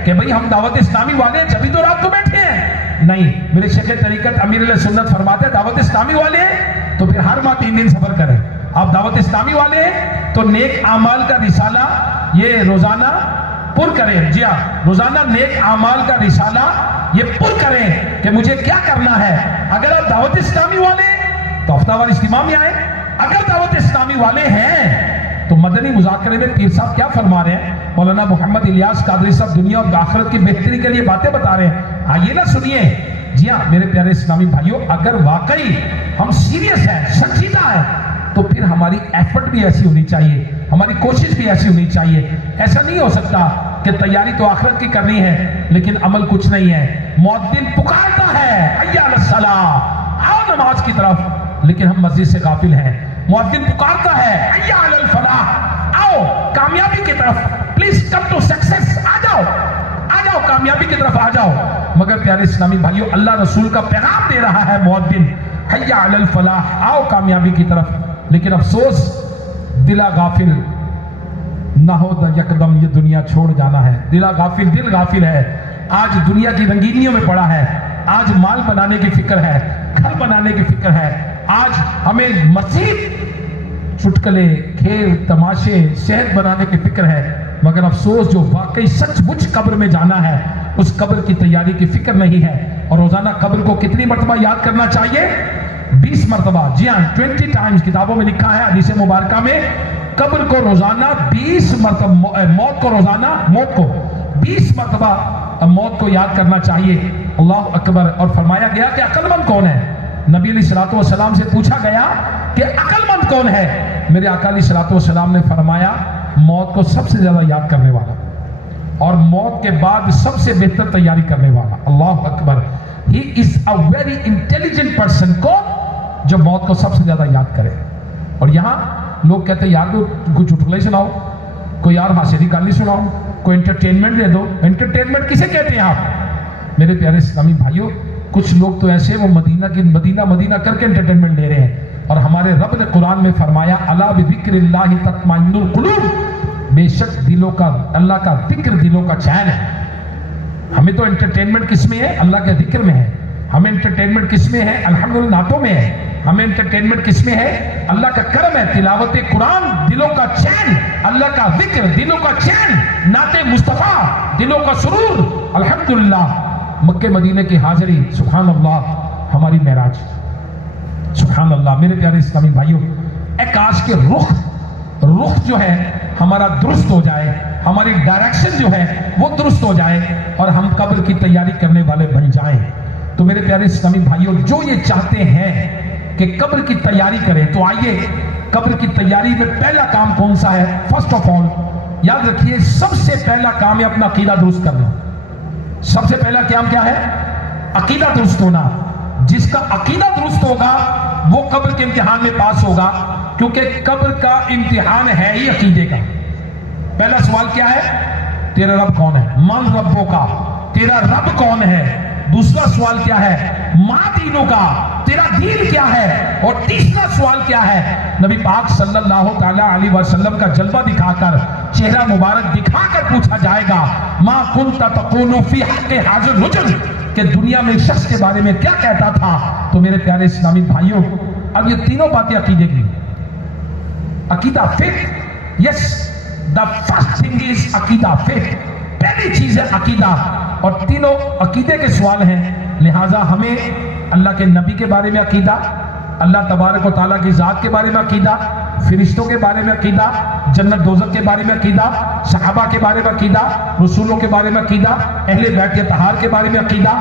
کہ بھئی ہم دعوت اسلامی والے ہیں جبھی تو رات کو بیٹھے ہیں۔ نہیں، میرے شیخ طریقت امیر علیہ سنت فرماتے ہیں دعوت اسلامی والے ہیں تو پھر ہر ماہ 3 دن سفر کریں۔ آپ دعوت اسلامی والے ہیں تو نیک اعمال کا رسالہ یہ روزانہ پر کریں۔ جی ہاں، روزانہ نیک اعمال کا رسالہ یہ پر کریں کہ مجھے کیا کرنا ہے۔ اگر آپ دعوت اسلامی والے ہیں تو ہفتہ وار اجتماع میں آئیں۔ اگر دعوت اسلامی والے ہیں تو مدنی مذاکرے میں پیر صاحب کیا فرما رہے ہیں؟ مولانا محمد الیاس قادری صاحب دنیا اور آخرت کی بہتری کے لیے باتیں بتا رہے ہیں، آئیے نا سنیے۔ جی ہاں میرے پیارے اسلامی بھائیوں، اگر واقعی ہم سیریس ہیں، سنجیدہ ہیں، تو پھر ہماری ایفرٹ بھی ایسی ہونی چاہیے ہماری کوشش بھی ایسی ہونی چاہیے. ایسا نہیں ہو سکتا کہ تیاری تو آخرت کی کرنی ہے لیکن عمل کچھ نہیں ہے. مؤذن پکارتا ہے حی علی الصلاۃ، آؤ نماز کی طرف، لیکن ہم مسجد سے غافل ہیں. مؤذن پکارتا ہے حی علی الفلاح، آؤ کامیابی کی طرف، پلیز کم ٹو سکسیس، آ جاؤ کامیابی کی طرف آ جاؤ. مگر پیارے اسلامی بھائیوں، اللہ رسول کا پیغام دے رہا ہے مؤذن، حی علی الفلاح، آؤ کامیابی کی طرف. لیکن افسوس، دلا غافل نہ ہو تو یکدم یہ دنیا چھوڑ جانا ہے. دل غافل ہے. آج دنیا کی رنگینیوں میں پڑا ہے. آج مال بنانے کی فکر ہے، گھر بنانے کی فکر ہے. آج ہمیں مزید چٹکلے، کھیل، تماشے، صحت بنانے کی فکر ہے. مگر افسوس، جو واقعی سچ مچ قبر میں جانا ہے اس قبر کی تیاری کی فکر نہیں ہے. اور روزانہ قبر کو کتنی مرتبہ یاد کرنا چاہیے؟ 20 مرتبہ. جی ہاں، 20 ٹائمز کتابوں میں لکھا ہے حدیث مبارکہ میں. قبر کو روزانہ 20 مرتبہ، موت کو 20 مرتبہ موت کو یاد کرنا چاہیے. اللہ اکبر. اور فرمایا گیا کہ عقل مند کون ہے؟ نبی علیہ الصلوۃ والسلام سے پوچھا گیا کہ عقل مند کون ہے؟ میرے آقا علیہ الصلوۃ والسلام نے فرمایا موت کو سب سے زیادہ یاد کرنے والا اور موت کے بعد سب سے بہتر تیاری کرنے والا. اللہ اکبر. He is a very intelligent person. کون؟ جو موت کو سب سے زیادہ یاد کرے. اور یہاں لوگ کہتے ہیں یار کوئی چٹکلے سناؤ، کوئی یار ہاسیری گالی سناؤ، کوئی انٹرٹینمنٹ دے دو. انٹرٹینمنٹ کسے کہتے ہیں آپ؟ میرے پیارے اسلامی بھائیوں، کچھ لوگ تو ایسے وہ مدینہ کر کے انٹرٹینمنٹ دے رہے ہیں. اور ہمارے رب نے قرآن میں فرمایا الا بذکر اللہ تطمئن القلوب، بے شک دلوں کا، اللہ کا ذکر دلوں کا چین ہے. ہمیں تو انٹرٹینمنٹ کس میں ہے؟ اللہ کے ذکر میں ہے. ہمیں انٹرٹینمنٹ کس میں ہے؟ الحمدللہ نعتوں میں ہے. ہمیں انٹرٹینمنٹ کس میں ہے؟ اللہ کا کرم ہے، تلاوت قرآن دلوں کا چین، اللہ کا ذکر دلوں کا چین، نعت مصطفیٰ دلوں کا سرور. الحمدللہ. مکہ مدینے کی حاضری، سبحان اللہ، ہماری معراج، سبحان اللہ. میرے پیارے اسلامی بھائیوں، اے کاش کے رخ جو ہے ہمارا درست ہو جائے، ہماری ڈائریکشن جو ہے وہ درست ہو جائے اور ہم قبر کی تیاری کرنے والے بن جائیں. تو میرے پیارے اسلامی بھائیوں، جو یہ چاہتے ہیں کہ قبر کی تیاری کریں، تو آئیے قبر کی تیاری میں پہلا کام کون سا ہے؟ فرسٹ آف آل یاد رکھیے، سب سے پہلا کام ہے اپنا عقیدہ درست کرنا. سب سے پہلا کام کیا ہے؟ عقیدہ درست ہونا. جس کا عقیدہ درست ہوگا وہ قبر کے امتحان میں پاس ہوگا، کیونکہ قبر کا امتحان ہے ہی عقیدے کا. پہلا سوال کیا ہے؟ تیرا رب کون ہے؟ من ربوں کا، تیرا رب کون ہے. دوسرا سوال کیا ہے؟ ماں دینوں کا، تیرا دین کیا ہے. اور تیسرا سوال کیا ہے؟ نبی پاک صلی اللہ تعالی علیہ وسلم کا جلوہ دکھا کر، چہرہ مبارک دکھا کر پوچھا جائے گا ما کنت تقول فی حق حاضر رجل، کہ دنیا میں شخص کے بارے میں کیا کہتا تھا. تو میرے پیارے اسلامی بھائیوں، اب یہ تینوں باتیں عقیدے کی. عقیدہ faith, yes, the first thing is عقیدہ فیتھ. پہلی چیز ہے عقیدہ، اور تینوں عقیدے کے سوال ہیں. لہٰذا ہمیں اللہ کے نبی کے بارے میں عقیدہ، اللہ تبارک و تعالیٰ کی ذات کے بارے میں عقیدہ، فرشتوں کے بارے میں عقیدہ، جنت دوزخ کے بارے میں عقیدہ، صحابہ کے بارے میں عقیدہ، رسولوں کے بارے میں عقیدہ، اہل بیت اطہار کے بارے میں عقیدہ،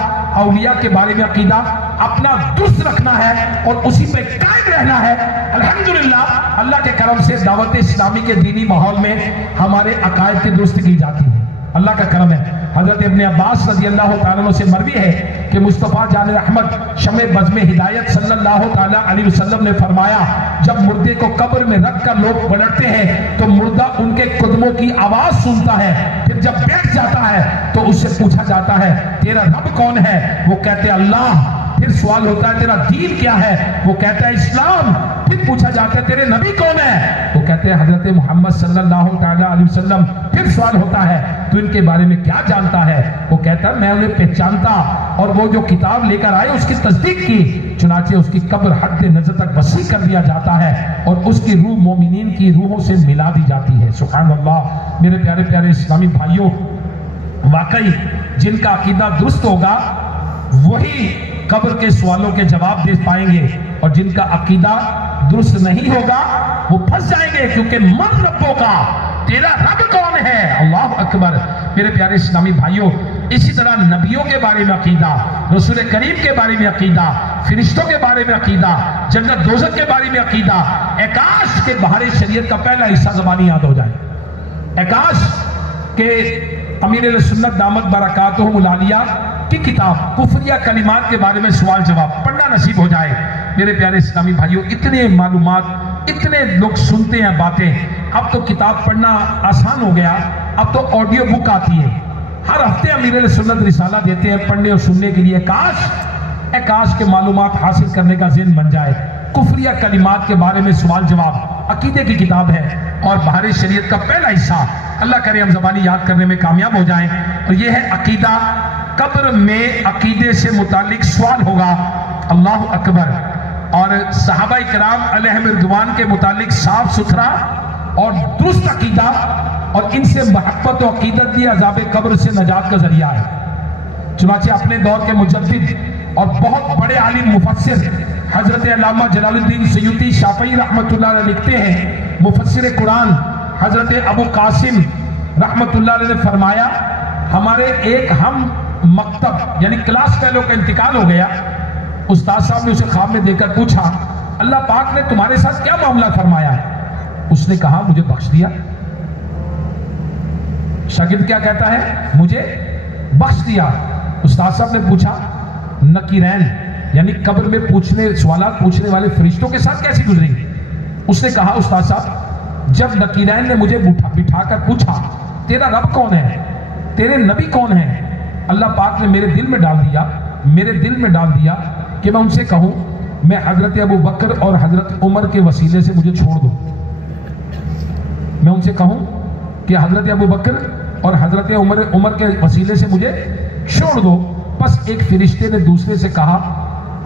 اولیاء کے بارے میں عقیدہ اپنا درست رکھنا ہے اور اسی پہ قائم رہنا ہے. الحمدللہ اللہ کے کرم سے دعوت اسلامی کے دینی ماحول میں ہمارے عقائد کی درست کی جاتی ہے. اللہ کا کرم ہے. حضرت ابن عباس رضی اللہ تعالیٰ عنہ سے مروی ہے کہ مصطفیٰ جان رحمت شمع بزم ہدایت صلی اللہ تعالیٰ علیہ وسلم نے فرمایا، جب مردے کو قبر میں رکھ کر لوگ پلٹتے ہیں تو مردہ ان کے قدموں کی آواز سنتا ہے. پھر جب بیٹھ جاتا ہے تو اس سے پوچھا جاتا ہے تیرا رب کون ہے؟ وہ کہتے ہیں اللہ. پھر سوال ہوتا ہے تیرا دین کیا ہے؟ وہ کہتا ہے اسلام. پھر پوچھا جاتا ہے تیرے نبی کون ہے؟ وہ کہتے ہیں حضرت محمد صلی اللہ تعالیٰ علیہ وسلم. پھر سوال ہوتا ہے تو ان کے بارے میں کیا جانتا ہے؟ وہ کہتا ہے میں انہیں پہچانتا اور وہ جو کتاب لے کر آئے اس کی تصدیق کی. چنانچہ اس کی قبر حد نظر تک وسیع کر دیا جاتا ہے اور اس کی روح مومنین کی روحوں سے ملا دی جاتی ہے. سبحان اللہ. میرے پیارے پیارے اسلامی بھائیوں، واقعی جن کا عقیدہ درست ہوگا وہی قبر کے سوالوں کے جواب دے پائیں گے، اور جن کا عقیدہ درست نہیں ہوگا وہ پھنس جائیں گے. کیونکہ من ربوں کا، تیرا رب کون ہے؟ اللہ اکبر. میرے پیارے اسلامی بھائیوں، اسی طرح نبیوں کے بارے میں عقیدہ، رسول کریم کے بارے میں عقیدہ، فرشتوں کے بارے میں عقیدہ، جنت دوزخ کے بارے میں عقیدہ، اکاش کے بہار شریعت کا پہلا حصہ زبانی یاد ہو جائے، اکاش کے امیر اہل سنت دامت برکاتہم العالیہ کی کتاب کفریہ کلمات کے بارے میں سوال جواب پڑھنا نصیب ہو جائے۔ میرے پیارے اسلامی بھائیوں، اتنے معلومات، اتنے لوگ سنتے ہیں باتیں، اب تو کتاب پڑھنا آسان ہو گیا، اب تو آڈیو بک آتی ہے، ہر ہفتے امیر اہل سنت رسالہ دیتے ہیں پڑھنے اور سننے کے لیے۔ کاش کے معلومات حاصل کرنے کا ذہن بن جائے۔ کفریہ کلمات کے بارے میں سوال جواب عقیدے کی کتاب ہے اور بہار شریعت کا پہلا حصہ، اللہ کرے ہم زبانی یاد کرنے میں کامیاب ہو جائیں۔ اور یہ ہے عقیدہ، قبر میں عقیدے سے متعلق سوال ہوگا، اللہ اکبر، اور صحابہ کرام علیہم رضوان کے متعلق صاف ستھرا اور درست عقیدہ، اور ان سے محبت و عقیدت بھی عذاب قبر سے نجات کا ذریعہ ہے۔ چنانچہ اپنے دور کے مجدد اور بہت بڑے عالم مفسر حضرت علامہ جلال الدین سیوطی شافعی رحمۃ اللہ علیہ لکھتے ہیں، مفسر قرآن حضرت ابو قاسم رحمۃ اللہ علیہ نے فرمایا، ہمارے ایک ہم مکتب یعنی کلاس فیلو کا انتقال ہو گیا۔ استاد صاحب نے اسے خواب میں دیکھ کر پوچھا، اللہ پاک نے تمہارے ساتھ کیا معاملہ فرمایا ہے؟ اس نے کہا، مجھے بخش دیا۔ شاگرد کیا کہتا ہے؟ مجھے بخش دیا۔ استاد صاحب نے پوچھا، نکیرین یعنی قبر میں سوالات پوچھنے والے فرشتوں کے ساتھ کیسی گزری؟ اس نے کہا، استاد صاحب، جب نکیرین نے مجھے بٹھا کر پوچھا، تیرا رب کون ہے، تیرے نبی کون ہیں، اللہ پاک نے میرے دل میں ڈال دیا کہ میں ان سے کہوں، میں حضرت ابو بکر اور حضرت عمر کے وسیلے سے مجھے چھوڑ دو۔ میں ان سے کہوں کہ حضرت ابو بکر اور حضرت عمر کے وسیلے سے مجھے چھوڑ دو۔ پس ایک فرشتے نے دوسرے سے کہا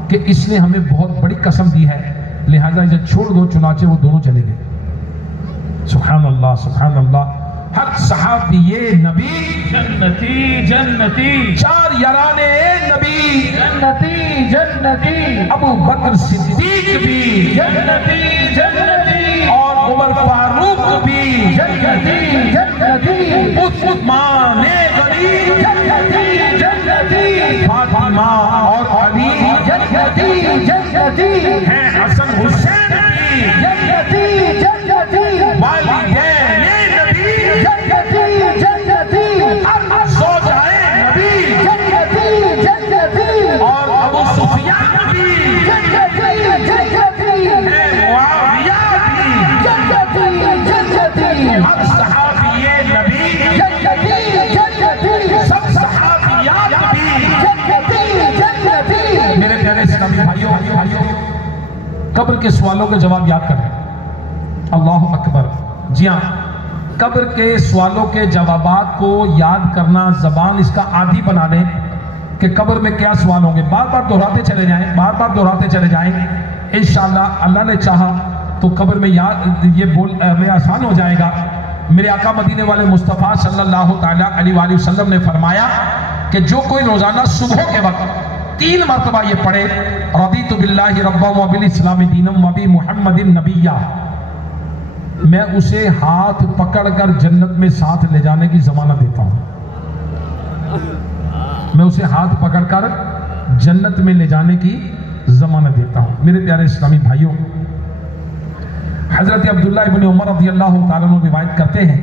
کہ اس نے ہمیں بہت بڑی قسم دی ہے، لہذا اسے چھوڑ دو، چنانچہ وہ دونوں چلے گئے۔ سبحان اللہ، سبحان اللہ۔ حق صحابی نبی جنتی جنتی، چار یارانے نبی جنتی جنتی، ابو بکر صدیق بھی جنتی جنتی، اور عمر فاروق بھی جنتی جنتی، عثمان غنی جنتی جنتی، فاطمہ اور علی جنتی جنتی، ہیں، حسن حسین بھی جنتی جنتی، والدین نبی جنتی جنتی، زوجائے نبی جنتی جنتی، اور ابو سفیان بھی جنتی جنتی، ہیں، معاویہ بھی جنتی جنتی، اب صحابی نبی جنتی جنتی، سب صحابیات بھی۔ جنتی جنتی۔ میرے پیارے اسلامی بھائیوں، قبر کے سوالوں کے جواب یاد کریں، اللہ اکبر۔ جی ہاں، قبر کے سوالوں کے جوابات کو یاد کرنا، زبان اس کا عادی بنا لیں کہ قبر میں کیا سوال ہوں گے، بار بار دہراتے چلے جائیں، انشاءاللہ اللہ نے چاہا تو قبر میں یہ آسان ہو جائے گا۔ میرے آقا مدینے والے مصطفیٰ صلی اللہ تعالیٰ علیہ وآلہ وسلم نے فرمایا کہ جو کوئی روزانہ صبح کے وقت 3 مرتبہ یہ پڑھے، رضیت باللہ ربا وبالاسلام دینا وبمحمد نبیّ، میں اسے ہاتھ پکڑ کر جنت میں ساتھ لے جانے کی ضمانت دیتا ہوں، میں اسے ہاتھ پکڑ کر جنت میں لے جانے کی ضمانت دیتا ہوں۔ میرے پیارے اسلامی بھائیوں، حضرت عبداللہ ابن عمر رضی اللہ تعالیٰ عنہ روایت کرتے ہیں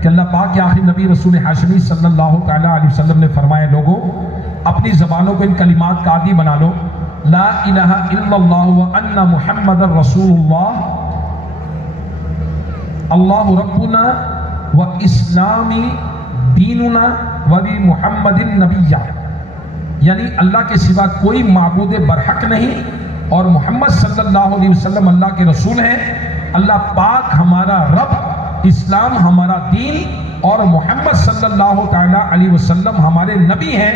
کہ اللہ پاک کے آخری نبی رسول ہاشمی صلی اللہ تعالیٰ علیہ وسلم نے فرمایا، لوگوں اپنی زبانوں کو ان کلمات کا عادی بنا لو، لا الہ الا اللہ وان محمد رسول اللہ، اللہ ربنا و اسلامی دیننا و بی محمد نبیّ، یعنی اللہ کے سوا کوئی معبود برحق نہیں اور محمد صلی اللہ علیہ وسلم اللہ کے رسول ہیں، اللہ پاک ہمارا رب، اسلام ہمارا دین، اور محمد صلی اللہ تعالیٰ علیہ وسلم ہمارے نبی ہیں،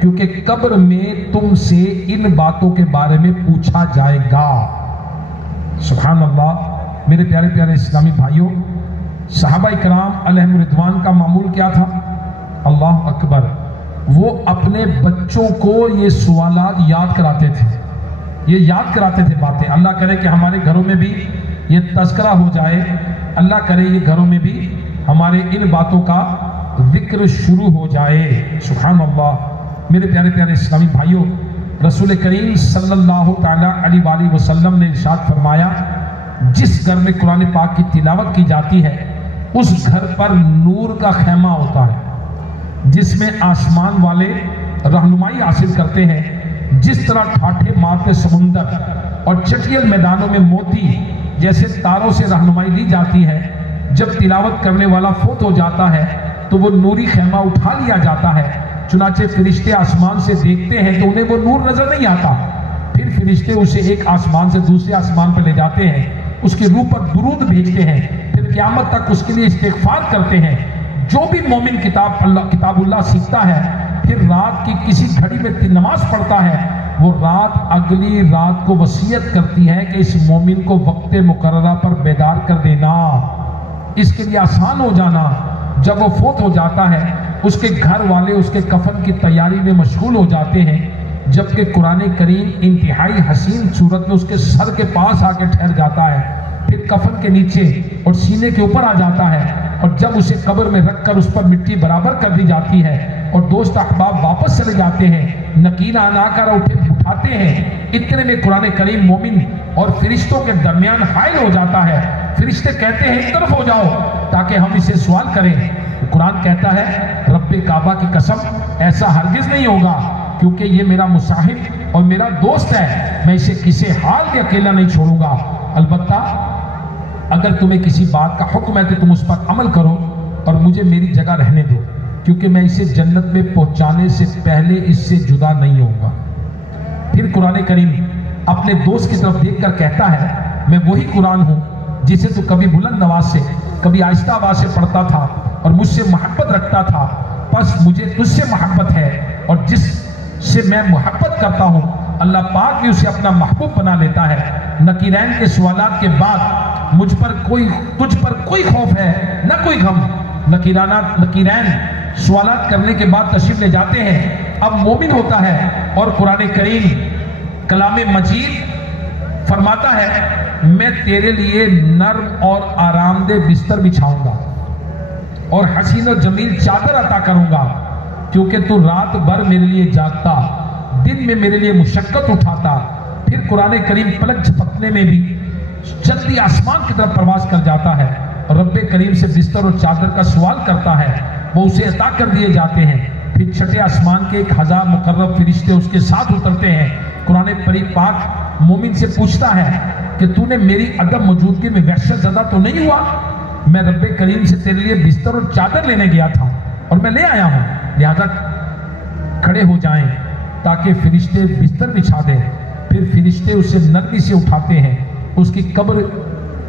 کیونکہ قبر میں تم سے ان باتوں کے بارے میں پوچھا جائے گا۔ سبحان اللہ۔ میرے پیارے پیارے اسلامی بھائیوں، صحابہ کرام علیہم رضوان کا معمول کیا تھا؟ اللہ اکبر، وہ اپنے بچوں کو یہ سوالات یاد کراتے تھے، یہ یاد کراتے تھے باتیں۔ اللہ کرے کہ ہمارے گھروں میں بھی یہ تذکرہ ہو جائے، اللہ کرے یہ گھروں میں بھی ہمارے ان باتوں کا ذکر شروع ہو جائے۔ سبحان اللہ۔ میرے پیارے پیارے اسلامی بھائیوں، رسول کریم صلی اللہ تعالی علیہ وآلہ وسلم نے ارشاد فرمایا، جس گھر میں قرآن پاک کی تلاوت کی جاتی ہے اس گھر پر نور کا خیمہ ہوتا ہے، جس میں آسمان والے رہنمائی حاصل کرتے ہیں۔ جس طرح ٹھاٹھے مارتے سمندر اور چٹیل میدانوں میں موتی جیسے تاروں سے رہنمائی لی جاتی ہے، جب تلاوت کرنے والا فوت ہو جاتا ہے تو وہ نوری خیمہ اٹھا لیا جاتا ہے۔ چنانچہ فرشتے آسمان سے دیکھتے ہیں تو انہیں وہ نور نظر نہیں آتا، پھر فرشتے اسے ایک آسمان سے دوسرے آسمان پر لے جاتے ہیں، اس کے روح پر درود بھیجتے ہیں، پھر قیامت تک اس کے لیے استغفار کرتے ہیں۔ جو بھی مومن کتاب اللہ سیکھتا ہے، پھر رات کی کسی گھڑی میں نماز پڑھتا ہے، وہ رات اگلی رات کو وصیت کرتی ہے کہ اس مومن کو وقت مقررہ پر بیدار کر دینا، اس کے لیے آسان ہو جانا۔ جب وہ فوت ہو جاتا ہے، اس کے گھر والے اس کے کفن کی تیاری میں مشغول ہو جاتے ہیں، جبکہ قرآن کریم انتہائی حسین صورت میں اس کے سر کے پاس آ کے ٹھہر جاتا ہے، پھر کفن کے نیچے اور سینے کے اوپر آ جاتا ہے، اور جب اسے قبر میں رکھ کر اس پر مٹی برابر کر دی جاتی ہے اور دوست احباب واپس چلے جاتے ہیں، نکیر آنا کر اٹھاتے ہیں، اتنے میں قرآن کریم مومن اور فرشتوں کے درمیان حائل ہو جاتا ہے۔ فرشتے کہتے ہیں ایک طرف ہو جاؤ تاکہ ہم اسے سوال کریں۔ قرآن کہتا ہے رب کعبہ کی قسم ایسا ہرگز نہیں ہوگا، کیونکہ یہ میرا مصاحب اور میرا دوست ہے، میں اسے کسی حال میں اکیلا نہیں چھوڑوں گا۔ البتہ اگر تمہیں کسی بات کا حکم ہے تو تم اس پر عمل کرو اور مجھے میری جگہ رہنے دو، کیونکہ میں اسے جنت میں پہنچانے سے پہلے اس سے جدا نہیں ہوں گا۔ پھر قرآن کریم اپنے دوست کی طرف دیکھ کر کہتا ہے میں وہی قرآن ہوں جسے تو کبھی بلند آواز سے کبھی آہستہ آواز سے پڑھتا تھا اور مجھ سے محبت رکھتا تھا، بس مجھے تجھ سے محبت ہے، اور جس سے میں محبت کرتا ہوں اللہ پاک بھی اسے اپنا محبوب بنا لیتا ہے۔ نکیرین کے سوالات کے بعد تجھ پر کوئی خوف ہے نہ کوئی غم۔ نکیرین سوالات کرنے کے بعد تشریف لے جاتے ہیں، اب مومن ہوتا ہے، اور قرآن کریم کلام مجید فرماتا ہے میں تیرے لیے نرم اور آرام دہ بستر بچھاؤں گا اور حسین و جمیل چادر عطا کروں گا، کیونکہ تو رات بھر میرے لیے جاگتا، دن میں میرے لیے مشقت اٹھاتا۔ پھر قرآن کریم پلک جھپکنے میں بھی جلدی آسمان کی طرف پرواز کر جاتا ہے اور رب کریم سے بستر اور چادر کا سوال کرتا ہے، وہ اسے عطا کر دیے جاتے ہیں۔ پھر چھٹے آسمان کے 1000 مقرب فرشتے اس کے ساتھ اترتے ہیں۔ قرآن پاک مومن سے پوچھتا ہے کہ تو نے میری عدم موجودگی میں وحشت زدہ تو نہیں ہوا؟ میں رب کریم سے تیرے لیے بستر اور چادر لینے گیا تھا اور میں لے آیا ہوں، لہذا کھڑے ہو جائیں تاکہ فرشتے بستر بچھا دیں۔ پھر فرشتے اسے نرمی سے اٹھاتے ہیں، اس کی قبر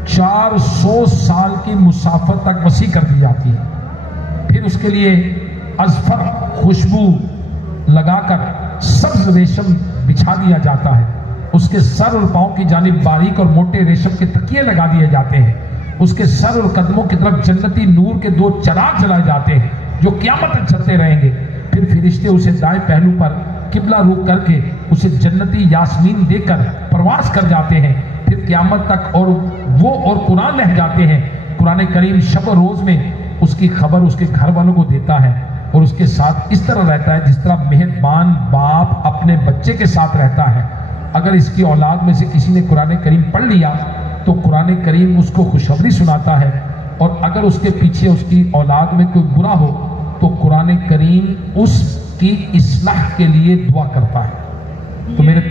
400 سال کی مسافت تک وسیع کر دی جاتی ہے۔ پھر اس کے لیے ازفر خوشبو لگا کر سبز ریشم بچھا دیا جاتا ہے، اس کے سر اور پاؤں کی جانب باریک اور موٹے ریشم کے تکیے لگا دیے جاتے ہیں، اس کے سر اور قدموں کی طرف جنتی نور کے 2 چراغ جلائے جاتے ہیں جو قیامت تک چلتے رہیں گے۔ پھر فرشتے اسے دائیں پہلو پر قبلہ رخ کر کے اسے جنتی یاسمین دے کر پرواز کر جاتے ہیں، پھر قیامت تک اور قرآن رہ جاتے ہیں۔ قرآن کریم شب و روز میں اس کی خبر اس کے گھر والوں کو دیتا ہے اور اس کے ساتھ اس طرح رہتا ہے جس طرح مہربان باپ اپنے بچے کے ساتھ رہتا ہے۔ اگر اس کی اولاد میں سے کسی نے قرآن کریم پڑھ لیا تو قرآن کریم اس کو خوشخبری سناتا ہے، اور اگر اس کے پیچھے اس کی اولاد میں کوئی برا ہو تو قرآن کریم اس کی اصلاح کے لیے دعا کرتا ہے۔ تو میرے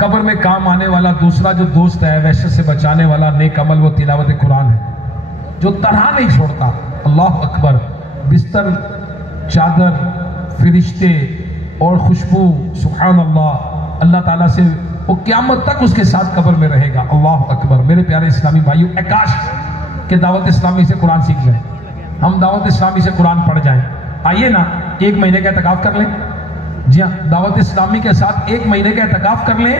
قبر میں کام آنے والا دوسرا جو دوست ہے، وحشت سے بچانے والا نیک عمل، وہ تلاوت قرآن ہے جو طرح نہیں چھوڑتا۔ اللہ اکبر۔ بستر، چادر، فرشتے اور خوشبو، سبحان اللہ، اللہ تعالیٰ سے وہ قیامت تک اس کے ساتھ قبر میں رہے گا. اللہ اکبر. میرے پیارے اسلامی بھائیو، اکاش کہ دعوت اسلامی سے قرآن سیکھ لیں، ہم دعوت اسلامی سے قرآن پڑھ جائیں. آئیے نا 1 مہینے کا اعتکاف کر لیں. جی ہاں، دعوت اسلامی کے ساتھ 1 مہینے کا اعتکاف کر لیں.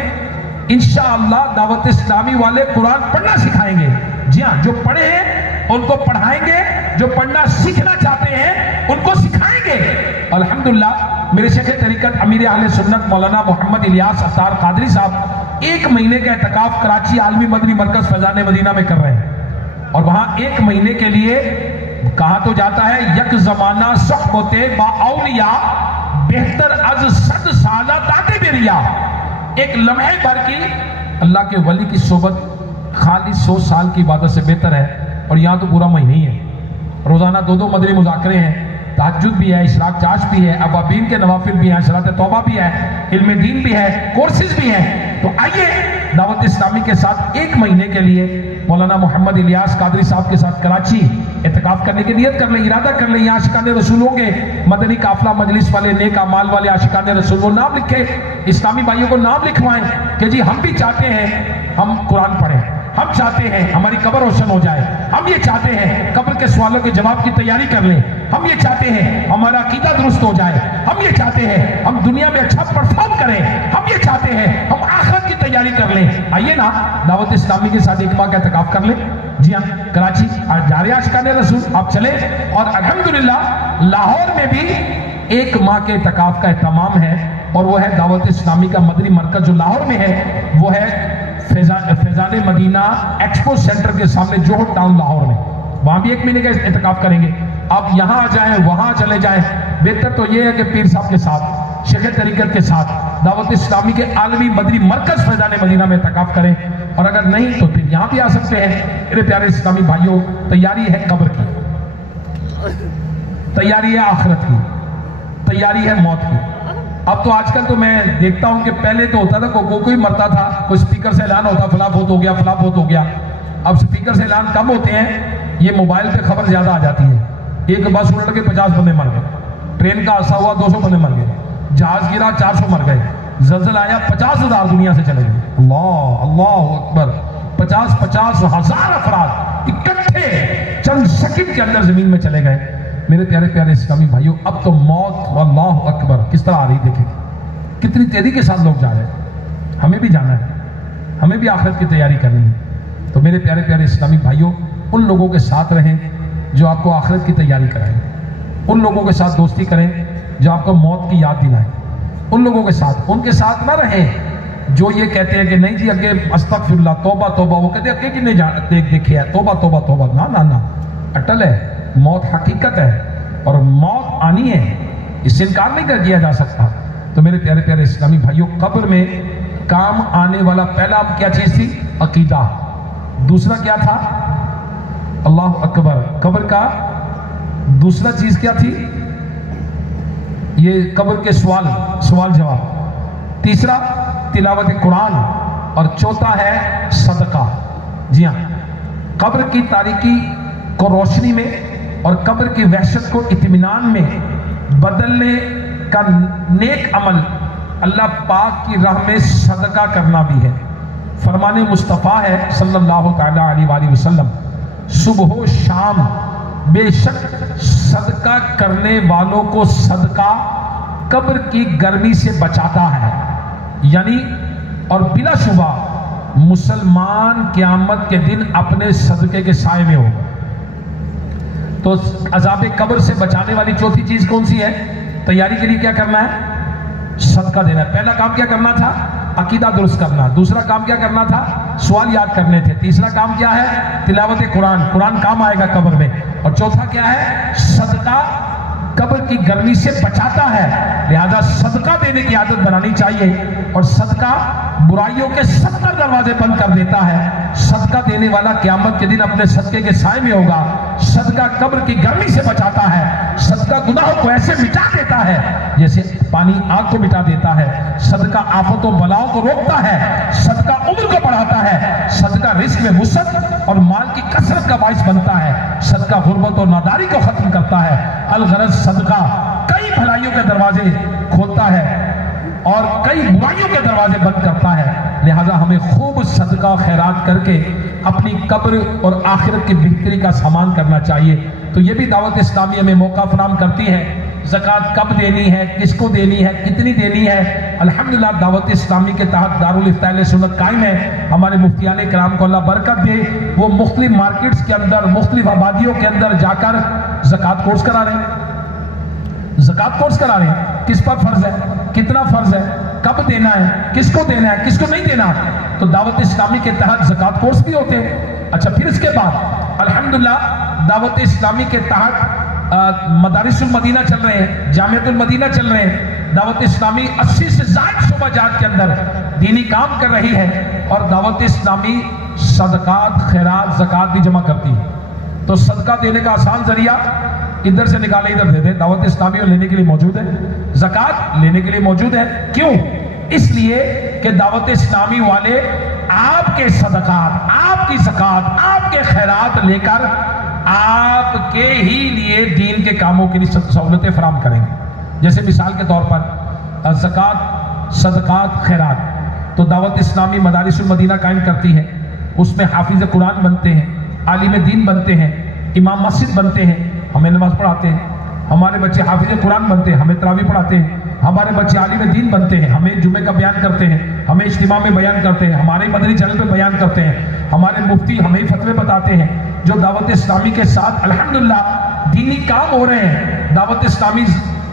انشاءاللہ دعوت اسلامی والے قرآن پڑھنا سکھائیں گے. جی ہاں، جو پڑھے ہیں ان کو پڑھائیں گے، جو پڑھنا سیکھنا چاہتے ہیں ان کو سکھائیں گے. الحمدللہ میرے شیخ طریقت امیر اہل سنت مولانا محمد الیاس اتار قادری صاحب 1 مہینے کا اعتکاف کراچی عالمی مدنی مرکز فیضان مدینہ میں کر رہے ہیں. اور وہاں 1 مہینے کے لیے کہا تو جاتا ہے یک زمانہ صحبت با اولیاء بہتر از 100 سالہ داتے بریا. ایک لمحے بھر کی اللہ کے ولی کی صحبت خالی 100 سال کی عبادت سے بہتر ہے. اور یہاں تو پورا مہینہ ہی ہے. روزانہ 2 مدنی مذاکرے ہیں، تہجد بھی ہے، اشراق چاش بھی ہے، ابابین کے نوافل بھی ہیں، صلاۃ توبہ بھی ہے، علم دین بھی ہے، کورسز بھی ہیں. تو آئیے دعوت اسلامی کے ساتھ 1 مہینے کے لیے مولانا محمد الیاس قادری صاحب کے ساتھ کراچی اعتکاف کرنے کی نیت کر لیں، ارادہ کر لیں. یہ عاشقان رسول ہوں گے، مدنی قافلہ مجلس والے، نیک اعمال والے عاشقان رسول، وہ نام لکھے، اسلامی بھائیوں کو نام لکھوائیں کہ جی ہم بھی چاہتے ہیں ہم قرآن پڑھیں، ہم چاہتے ہیں ہماری قبر روشن ہو جائے، ہم یہ چاہتے ہیں قبر کے سوالوں کے جواب کی تیاری کر لیں، ہم یہ چاہتے ہیں ہمارا عقیدہ درست ہو جائے، ہم یہ چاہتے ہیں ہم دنیا میں اچھا پرفارم کریں، ہم یہ چاہتے ہیں ہم آخرت کی تیاری کر لیں. آئیے نا دعوت اسلامی کے ساتھ 1 ماہ کا اعتکاف کر لیں. جی ہاں، کراچی جا رہے عاشقان رسول، آپ چلیں. اور الحمدللہ لاہور میں بھی 1 ماہ کے اعتکاف کا اہتمام ہے، اور وہ ہے دعوت اسلامی کا مدنی مرکز جو لاہور میں ہے، وہ ہے فیضان مدینہ ایکسپو سینٹر کے سامنے جوہر ٹاؤن لاہور میں. وہاں بھی 1 مہینے کا اعتکاف کریں گے. آپ یہاں آ جائیں، وہاں چلے جائیں، بہتر تو یہ ہے کہ پیر صاحب کے ساتھ، شیخ طریقت کے ساتھ دعوت اسلامی کے عالمی مدنی مرکز فیضان مدینہ میں اعتکاف کریں. اور اگر نہیں تو پھر یہاں بھی آ سکتے ہیں. میرے پیارے اسلامی بھائیوں، تیاری ہے قبر کی، تیاری ہے آخرت کی، تیاری ہے موت کی. اب تو آج کل تو میں دیکھتا ہوں کہ پہلے تو ہوتا تھا کوئی مرتا تھا، کوئی سپیکر سے اعلان ہوتا فلاں فوت ہو گیا، فلاں فوت ہو گیا. اب سپیکر سے اعلان کم ہوتے ہیں، یہ موبائل پہ خبر زیادہ آ جاتی ہے. ایک بس الٹ کے 50 بندے مر گئے، ٹرین کا حادثہ ہوا 200 بندے مر گئے، جہاز گرا 400 مر گئے، زلزلہ آیا 50,000 دنیا سے چلے گئے. اللہ اکبر. 50,000 افراد اکٹھے چند سیکنڈ کے اندر زمین میں چلے گئے. میرے پیارے پیارے اسلامی بھائیوں، اب تو موت اللہ اکبر کس طرح آ رہی، دیکھیں کتنی تیزی کے ساتھ لوگ جا رہے ہیں. ہمیں بھی جانا ہے، ہمیں بھی آخرت کی تیاری کرنی ہے. تو میرے پیارے پیارے اسلامی بھائیوں، ان لوگوں کے ساتھ رہیں جو آپ کو آخرت کی تیاری کرائیں، ان لوگوں کے ساتھ دوستی کریں جو آپ کو موت کی یاد دلائیں. ان لوگوں کے ساتھ نہ رہیں جو یہ کہتے ہیں کہ نہیں جی اگے استغفر اللہ، توبہ توبہ. وہ کہتے ہیں اگے کی نہیں دیکھے ہے، توبہ توبہ توبہ. نہ اٹل ہے، موت حقیقت ہے اور موت آنی ہے، اس سے انکار نہیں کیا جا سکتا. تو میرے پیارے پیارے اسلامی بھائیوں، قبر میں کام آنے والا پہلا کیا چیز تھی؟ عقیدہ. دوسرا کیا تھا؟ اللہ اکبر. قبر کا دوسرا چیز کیا تھی؟ یہ قبر کے سوال جواب. تیسرا تلاوت قرآن، اور چوتھا ہے صدقہ. جی ہاں، قبر کی تاریکی کو روشنی میں اور قبر کی وحشت کو اطمینان میں بدلنے کا نیک عمل اللہ پاک کی راہ میں صدقہ کرنا بھی ہے. فرمان مصطفیٰ ہے صلی اللہ تعالی علیہ وآلہ وسلم، صبح و شام بے شک صدقہ کرنے والوں کو صدقہ قبر کی گرمی سے بچاتا ہے. یعنی اور بلا شبہ مسلمان قیامت کے دن اپنے صدقے کے سائے میں ہوگا. تو عذاب قبر سے بچانے والی چوتھی چیز کون سی ہے؟ تیاری کے لیے کیا کرنا ہے؟ صدقہ دینا. پہلا کام کیا کرنا تھا؟ عقیدہ درست کرنا. دوسرا کام کیا کرنا تھا؟ سوال یاد کرنے تھے. تیسرا کام کیا ہے؟ تلاوت قرآن کام آئے گا قبر میں. اور چوتھا کیا ہے؟ صدقہ قبر کی گرمی سے بچاتا ہے. لہذا صدقہ دینے کی عادت بنانی چاہیے. اور صدقہ برائیوں کے 70 دروازے بند کر دیتا ہے. صدقہ دینے والا قیامت کے دن اپنے صدقے کے سائے میں ہوگا. صدقہ قبر کی گرمی سے بچاتا ہے. صدقہ گناہوں کو ایسے مٹا دیتا ہے جیسے پانی آگ کو مٹا دیتا ہے. صدقہ آفت و بلاؤں کو روکتا ہے. صدقہ عمر کو بڑھاتا ہے. صدقہ رزق میں وسعت اور مال کی کثرت کا باعث بنتا ہے. صدقہ غربت اور ناداری کو ختم کرتا ہے. الغرض صدقہ کئی بھلائیوں کے دروازے کھولتا ہے اور کئی برائیوں کے دروازے بند کرتا ہے. لہذا ہمیں خوب صدقہ و خیرات کر کے اپنی قبر اور آخرت کی بہتری کا سامان کرنا چاہیے۔ تو یہ بھی دعوت اسلامی ہمیں موقع فراہم کرتی ہے، زکوٰۃ کب دینی ہے، کس کو دینی ہے، کتنی دینی ہے۔ الحمدللہ دعوت اسلامی کے تحت دارالفتاء اہل سنت قائم ہے۔ ہمارے مفتیان کرام کو اللہ برکت دے، وہ مختلف مارکیٹس کے اندر، مختلف آبادیوں کے اندر جا کر زکوٰۃ کورس کرا رہے ہیں، زکوٰۃ کورس کرا رہے ہیں۔ کس پر فرض ہے، کتنا فرض ہے، کب دینا ہے، کس کو دینا ہے، کس کو نہیں دینا۔ تو دعوت اسلامی کے تحت زکوٰۃ کورس بھی ہوتے ہیں۔ اچھا، پھر اس کے بعد الحمدللہ دعوت اسلامی کے تحت مدارس المدینہ چل رہے ہیں، جامعۃ المدینہ چل رہے ہیں۔ دعوت اسلامی 80 سے زائد شعبہ جات کے اندر دینی کام کر رہی ہے، اور دعوت اسلامی صدقات، خیرات، زکوٰۃ بھی جمع کرتی ہے۔ تو صدقہ دینے کا آسان ذریعہ ادھر سے نکالے ادھر دے دے، دعوت اسلامی لینے کے لیے موجود ہے، زکوٰۃ لینے کے لیے موجود ہے۔ کیوں؟ اس لیے کہ دعوت اسلامی والے آپ کے صدقات، آپ کی زکوٰۃ، آپ کے خیرات لے کر آپ کے ہی لیے دین کے کاموں کے لیے سہولتیں فراہم کریں گے۔ جیسے مثال کے طور پر زکوٰۃ، صدقات، خیرات، تو دعوت اسلامی مدارس المدینہ قائم کرتی ہے، اس میں حافظ قرآن بنتے ہیں، عالم دین بنتے ہیں، امام مسجد بنتے ہیں، ہمیں نماز پڑھاتے ہیں، ہمارے بچے حافظ قرآن بنتے ہیں، ہمیں تراویح پڑھاتے ہیں، ہمارے بچے عالم دین بنتے ہیں، ہمیں جمعے کا بیان کرتے ہیں، ہمیں اجتماع میں بیان کرتے ہیں، ہمارے مدنی چینل پہ بیان کرتے ہیں، ہمارے مفتی ہمیں فتوے بتاتے ہیں۔ جو دعوت اسلامی کے ساتھ الحمدللہ دینی کام ہو رہے ہیں، دعوت اسلامی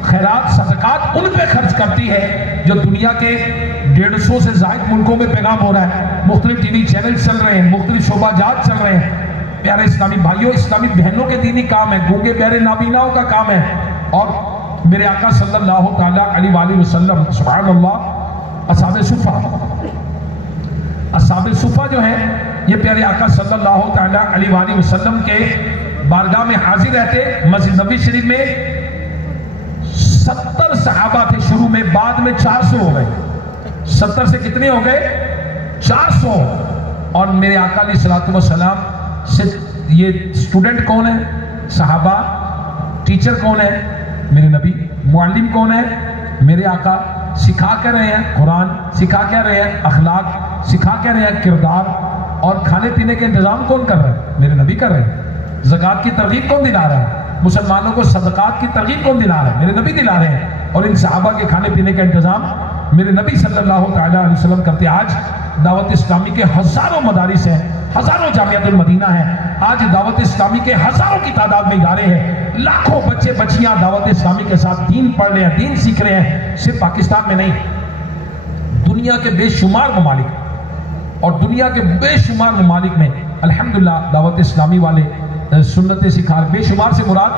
خیرات، صدقات ان پہ خرچ کرتی ہے جو دنیا کے 150 سے زائد ملکوں میں پیغام ہو رہا ہے، مختلف ٹی وی چینل چل رہے ہیں، مختلف شعبہ جات چل رہے ہیں۔ پیارے اسلامی بھائیوں، اسلامی بہنوں کے دینی کام ہے، گونگے بہرے نابیناؤں کا کام ہے، اور میرے آقا صلی اللہ تعالیٰ علیہ وآلہ وسلم، سبحان اللہ، اصحاب صفہ جو ہے، یہ پیارے آقا صلی اللہ تعالیٰ علیہ وآلہ وسلم کے بارگاہ میں حاضر رہتے۔ مسجد نبوی شریف میں 70 صحابہ تھے شروع میں، بعد میں 400 ہو گئے۔ 70 سے کتنے ہو گئے؟ 400۔ اور میرے آقا علیہ الصلوۃ والسلام سے یہ سٹوڈنٹ کون ہے؟ صحابہ۔ ٹیچر کون ہے؟ میرے نبی۔ معلم کون ہے؟ میرے آقا۔ سکھا کر رہے ہیں قرآن، سکھا کر رہے ہیں اخلاق، سکھا کر رہے ہیں کردار، اور کھانے پینے کے انتظام کون کر رہے ہیں؟ میرے نبی کر رہے ہیں۔ زکوٰۃ کی ترغیب کون دلا رہا ہے؟ مسلمانوں کو صدقات کی ترغیب کون دلا رہا ہے؟ میرے نبی دلا رہے ہیں۔ اور ان صحابہ کے کھانے پینے کا انتظام میرے نبی صلی اللہ تعالیٰ علیہ وسلم کرتے۔ آج دعوت اسلامی کے ہزاروں مدارس ہیں، ہزاروں جامعۃ المدینہ ہیں، آج دعوت اسلامی کے ہزاروں کی تعداد میں ادارے ہیں، لاکھوں بچے بچیاں دعوت اسلامی کے ساتھ دین پڑھ رہے ہیں، دین سیکھ رہے ہیں۔ صرف پاکستان میں نہیں، دنیا کے بے شمار ممالک، اور دنیا کے بے شمار ممالک میں الحمدللہ دعوت اسلامی والے سنتیں سکھا رہے۔ بے شمار سے مراد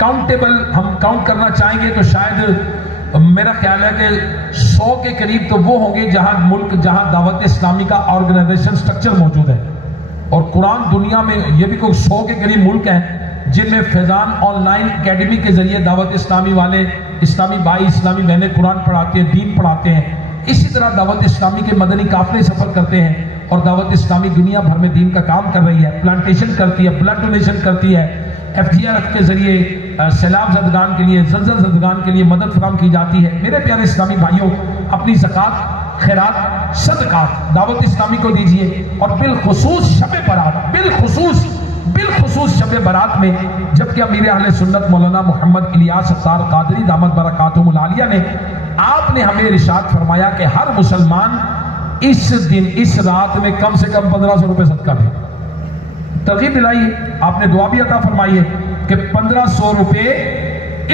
کاؤنٹیبل، ہم کاؤنٹ کرنا چاہیں گے تو شاید میرا خیال ہے کہ 100 کے قریب تو وہ ہوں گے جہاں دعوت اسلامی کا آرگنائزیشن سٹرکچر موجود ہے۔ اور قرآن دنیا میں یہ بھی کوئی 100 کے قریب ملک ہیں جن میں فیضان آن لائن اکیڈمی کے ذریعے دعوت اسلامی والے، اسلامی بھائی، اسلامی بہنیں قرآن پڑھاتے ہیں، دین پڑھاتے ہیں۔ اسی طرح دعوت اسلامی کے مدنی قافلے سفر کرتے ہیں، اور دعوت اسلامی دنیا بھر میں دین کا کام کر رہی ہے، پلانٹیشن کرتی ہے، بلڈ ڈونیشن کرتی ہے، FGR کے ذریعے سیلاب زدگان کے لیے، زلزلہ زدگان کے لیے مدد فراہم کی جاتی ہے۔ میرے پیارے اسلامی بھائیوں، اپنی زکوٰۃ، خیرات، صدقات دعوت اسلامی کو دیجیے، اور بالخصوص شب برات، بالخصوص شب برات میں، جبکہ امیر اہل سنت مولانا محمد الیاس ستار قادری دامت برکاتہم العالیہ نے، آپ نے ہمیں ارشاد فرمایا کہ ہر مسلمان اس دن، اس رات میں کم سے کم 1500 روپے صدقہ دے۔ ترغیب دلائیے، آپ نے دعا بھی عطا فرمائی ہے کہ 1500 روپے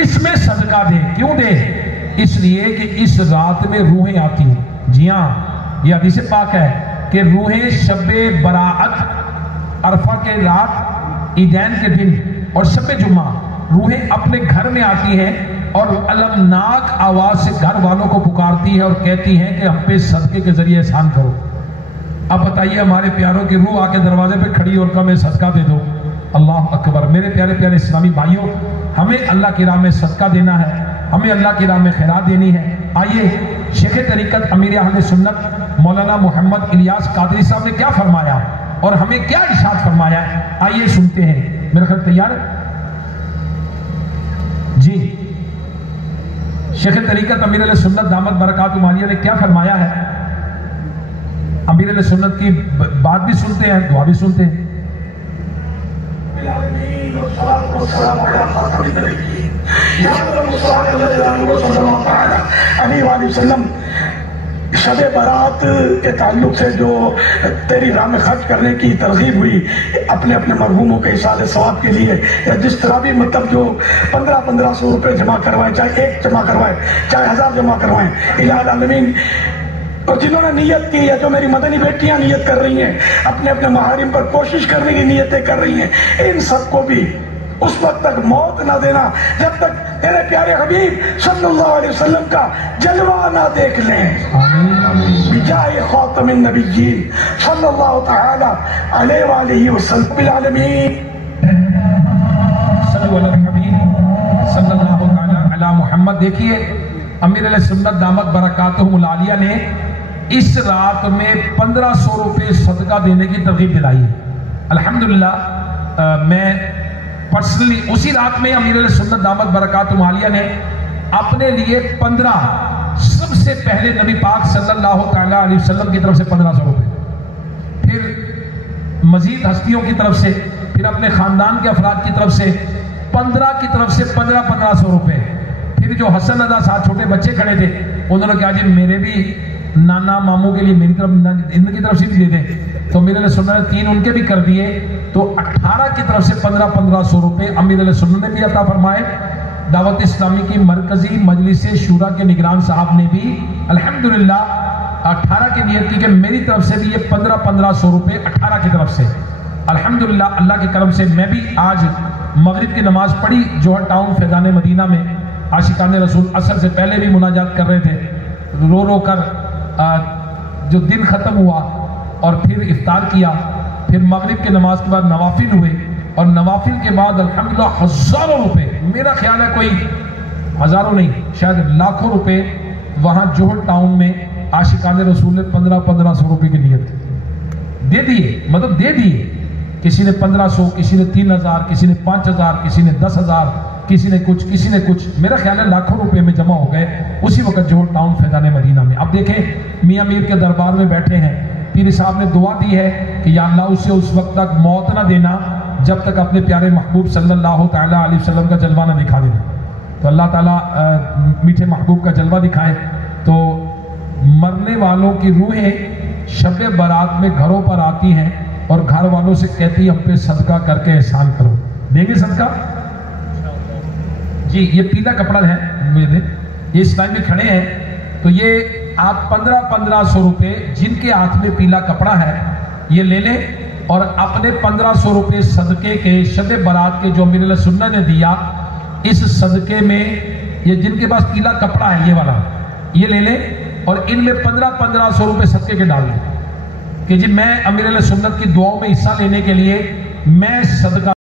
اس میں صدقہ دے۔ کیوں دے؟ اس لیے کہ اس رات میں روحیں آتی ہیں۔ جی ہاں، یہ حدیث پاک ہے کہ روحیں شب براعت، عرفہ کے رات، عیدین کے دن اور شب جمعہ، روحیں اپنے گھر میں آتی ہیں اور المناک آواز سے گھر والوں کو پکارتی ہے اور کہتی ہیں کہ ہم پہ صدقے کے ذریعے احسان کرو۔ اب بتائیے، ہمارے پیاروں کی روح آ کے دروازے پہ کھڑی اور کہے صدقہ دے دو۔ اللہ اکبر۔ میرے پیارے پیارے اسلامی بھائیوں، ہمیں اللہ کی راہ میں صدقہ دینا ہے، ہمیں اللہ کی راہ میں خیرات دینی ہے۔ آئیے، شیخ طریقت امیر اہل سنت مولانا محمد الیاس قادری صاحب نے کیا فرمایا اور ہمیں کیا ارشاد فرمایا ہے، آئیے سنتے ہیں۔ میرا خیال تیار ہے؟ جی، شیخ طریقت امیر اہل سنت دامت برکاتہم العالیہ نے کیا فرمایا ہے؟ امیر علیہ سنت کی بات بھی سنتے ہیں، دعا بھی سنتے ہیں. شب برات کے تعلق سے جو تیری راہ میں خرچ کرنے کی ترغیب ہوئی اپنے اپنے مرحوموں کے ایصال ثواب کے لیے، یا جس طرح بھی مطلب جو 1500 روپے جمع کروائیں، چاہے 1 جمع کروائیں، چاہے 1000 جمع کروائیں، الہ العالمین. اور جنہوں نے نیت کی ہے، جو میری مدنی بیٹیاں نیت کر رہی ہیں، اپنے اپنے محارم پر کوشش کرنے کی نیتیں کر رہی ہیں، ان سب کو بھی اس وقت تک موت نہ دینا جب تک تیرے پیارے حبیب صلی اللہ علیہ وسلم کا جلوہ نہ دیکھ لیں. بجائے خاتم النبیین صلی اللہ تعالی علیہ وآلہ وسلم العالمین. صلی اللہ تعالی علی محمد. دیکھیے امیر علیہ سنت دامت برکاتہم العالیہ نے اس رات میں 1500 روپے صدقہ دینے کی ترغیب دلائی ہے. الحمدللہ میں پرسنلی اسی رات میں امیر علیہ سنت دامت برکاتہم العالیہ نے اپنے لیے 15 سب سے پہلے نبی پاک صلی اللہ تعالی علیہ وسلم کی طرف سے 1500 روپے، پھر مزید ہستیوں کی طرف سے، پھر اپنے خاندان کے افراد کی طرف سے 15 کی طرف سے 1500 روپے، پھر جو حسن رضا ساتھ چھوٹے بچے کھڑے تھے انہوں نے کہا جی میرے بھی نانا ماموں کے لیے میری طرف ان کی طرف سے بھی دے دیں، تو امیر علیہ سنت نے 3 ان کے بھی کر دیے، تو 18 کی طرف سے 1500 روپے امیر علیہ سنت نے بھی عطا فرمائے. دعوت اسلامی کی مرکزی مجلس شورا کے نگران صاحب نے بھی الحمدللہ 18 کی نیت کی کہ میری طرف سے بھی یہ 1500 روپے 18 کی طرف سے. الحمدللہ اللہ کے کرم سے میں بھی آج مغرب کی نماز پڑھی جوہر ٹاؤن فیضان مدینہ میں، عاشقان رسول عصر سے پہلے بھی مناجات کر رہے تھے، رو رو کر جو دن ختم ہوا اور پھر افطار کیا، پھر مغرب کی نماز کے بعد نوافل ہوئے، اور نوافل کے بعد الحمدللہ ہزاروں روپے، میرا خیال ہے کوئی ہزاروں نہیں شاید لاکھوں روپے وہاں جوہر ٹاؤن میں عاشقان رسول نے 1500 روپے کی نیت دے دیے، مطلب دے دیے. کسی نے 1500، کسی نے 3000، کسی نے 5000، کسی نے 10000، کسی نے کچھ، میرا خیال ہے لاکھوں روپے میں جمع ہو گئے اسی وقت جوہر ٹاؤن فیضان مدینہ میں. اب دیکھیں میاں میر کے دربار میں بیٹھے ہیں، پیر صاحب نے دعا دی ہے کہ یا اللہ اسے اس وقت تک موت نہ دینا جب تک اپنے پیارے محبوب صلی اللہ تعالی علیہ وسلم کا جلوہ نہ دکھا دینا. تو اللہ تعالیٰ میٹھے محبوب کا جلوہ دکھائے. تو مرنے والوں کی روحیں شب برات میں گھروں پر آتی ہیں اور گھر والوں سے کہتی ہم پہ صدقہ کر کے احسان کرو. دیں گے صدقہ؟ جی یہ پیلا کپڑا ہے میرے، یہ اس ٹائم میں کھڑے ہیں، تو یہ آپ 1500 روپے جن کے ہاتھ میں پیلا کپڑا ہے یہ لے لیں اور اپنے 1500 روپے صدقے کے شب برات کے جو امیر علیہ سنت نے دیا اس صدقے میں، یہ جن کے پاس پیلا کپڑا ہے یہ والا یہ لے لیں اور ان میں 1500 روپے صدقے کے ڈال دیں کہ جی میں امیر علیہ سنت کی دعاؤں میں حصہ لینے کے لیے میں صدقہ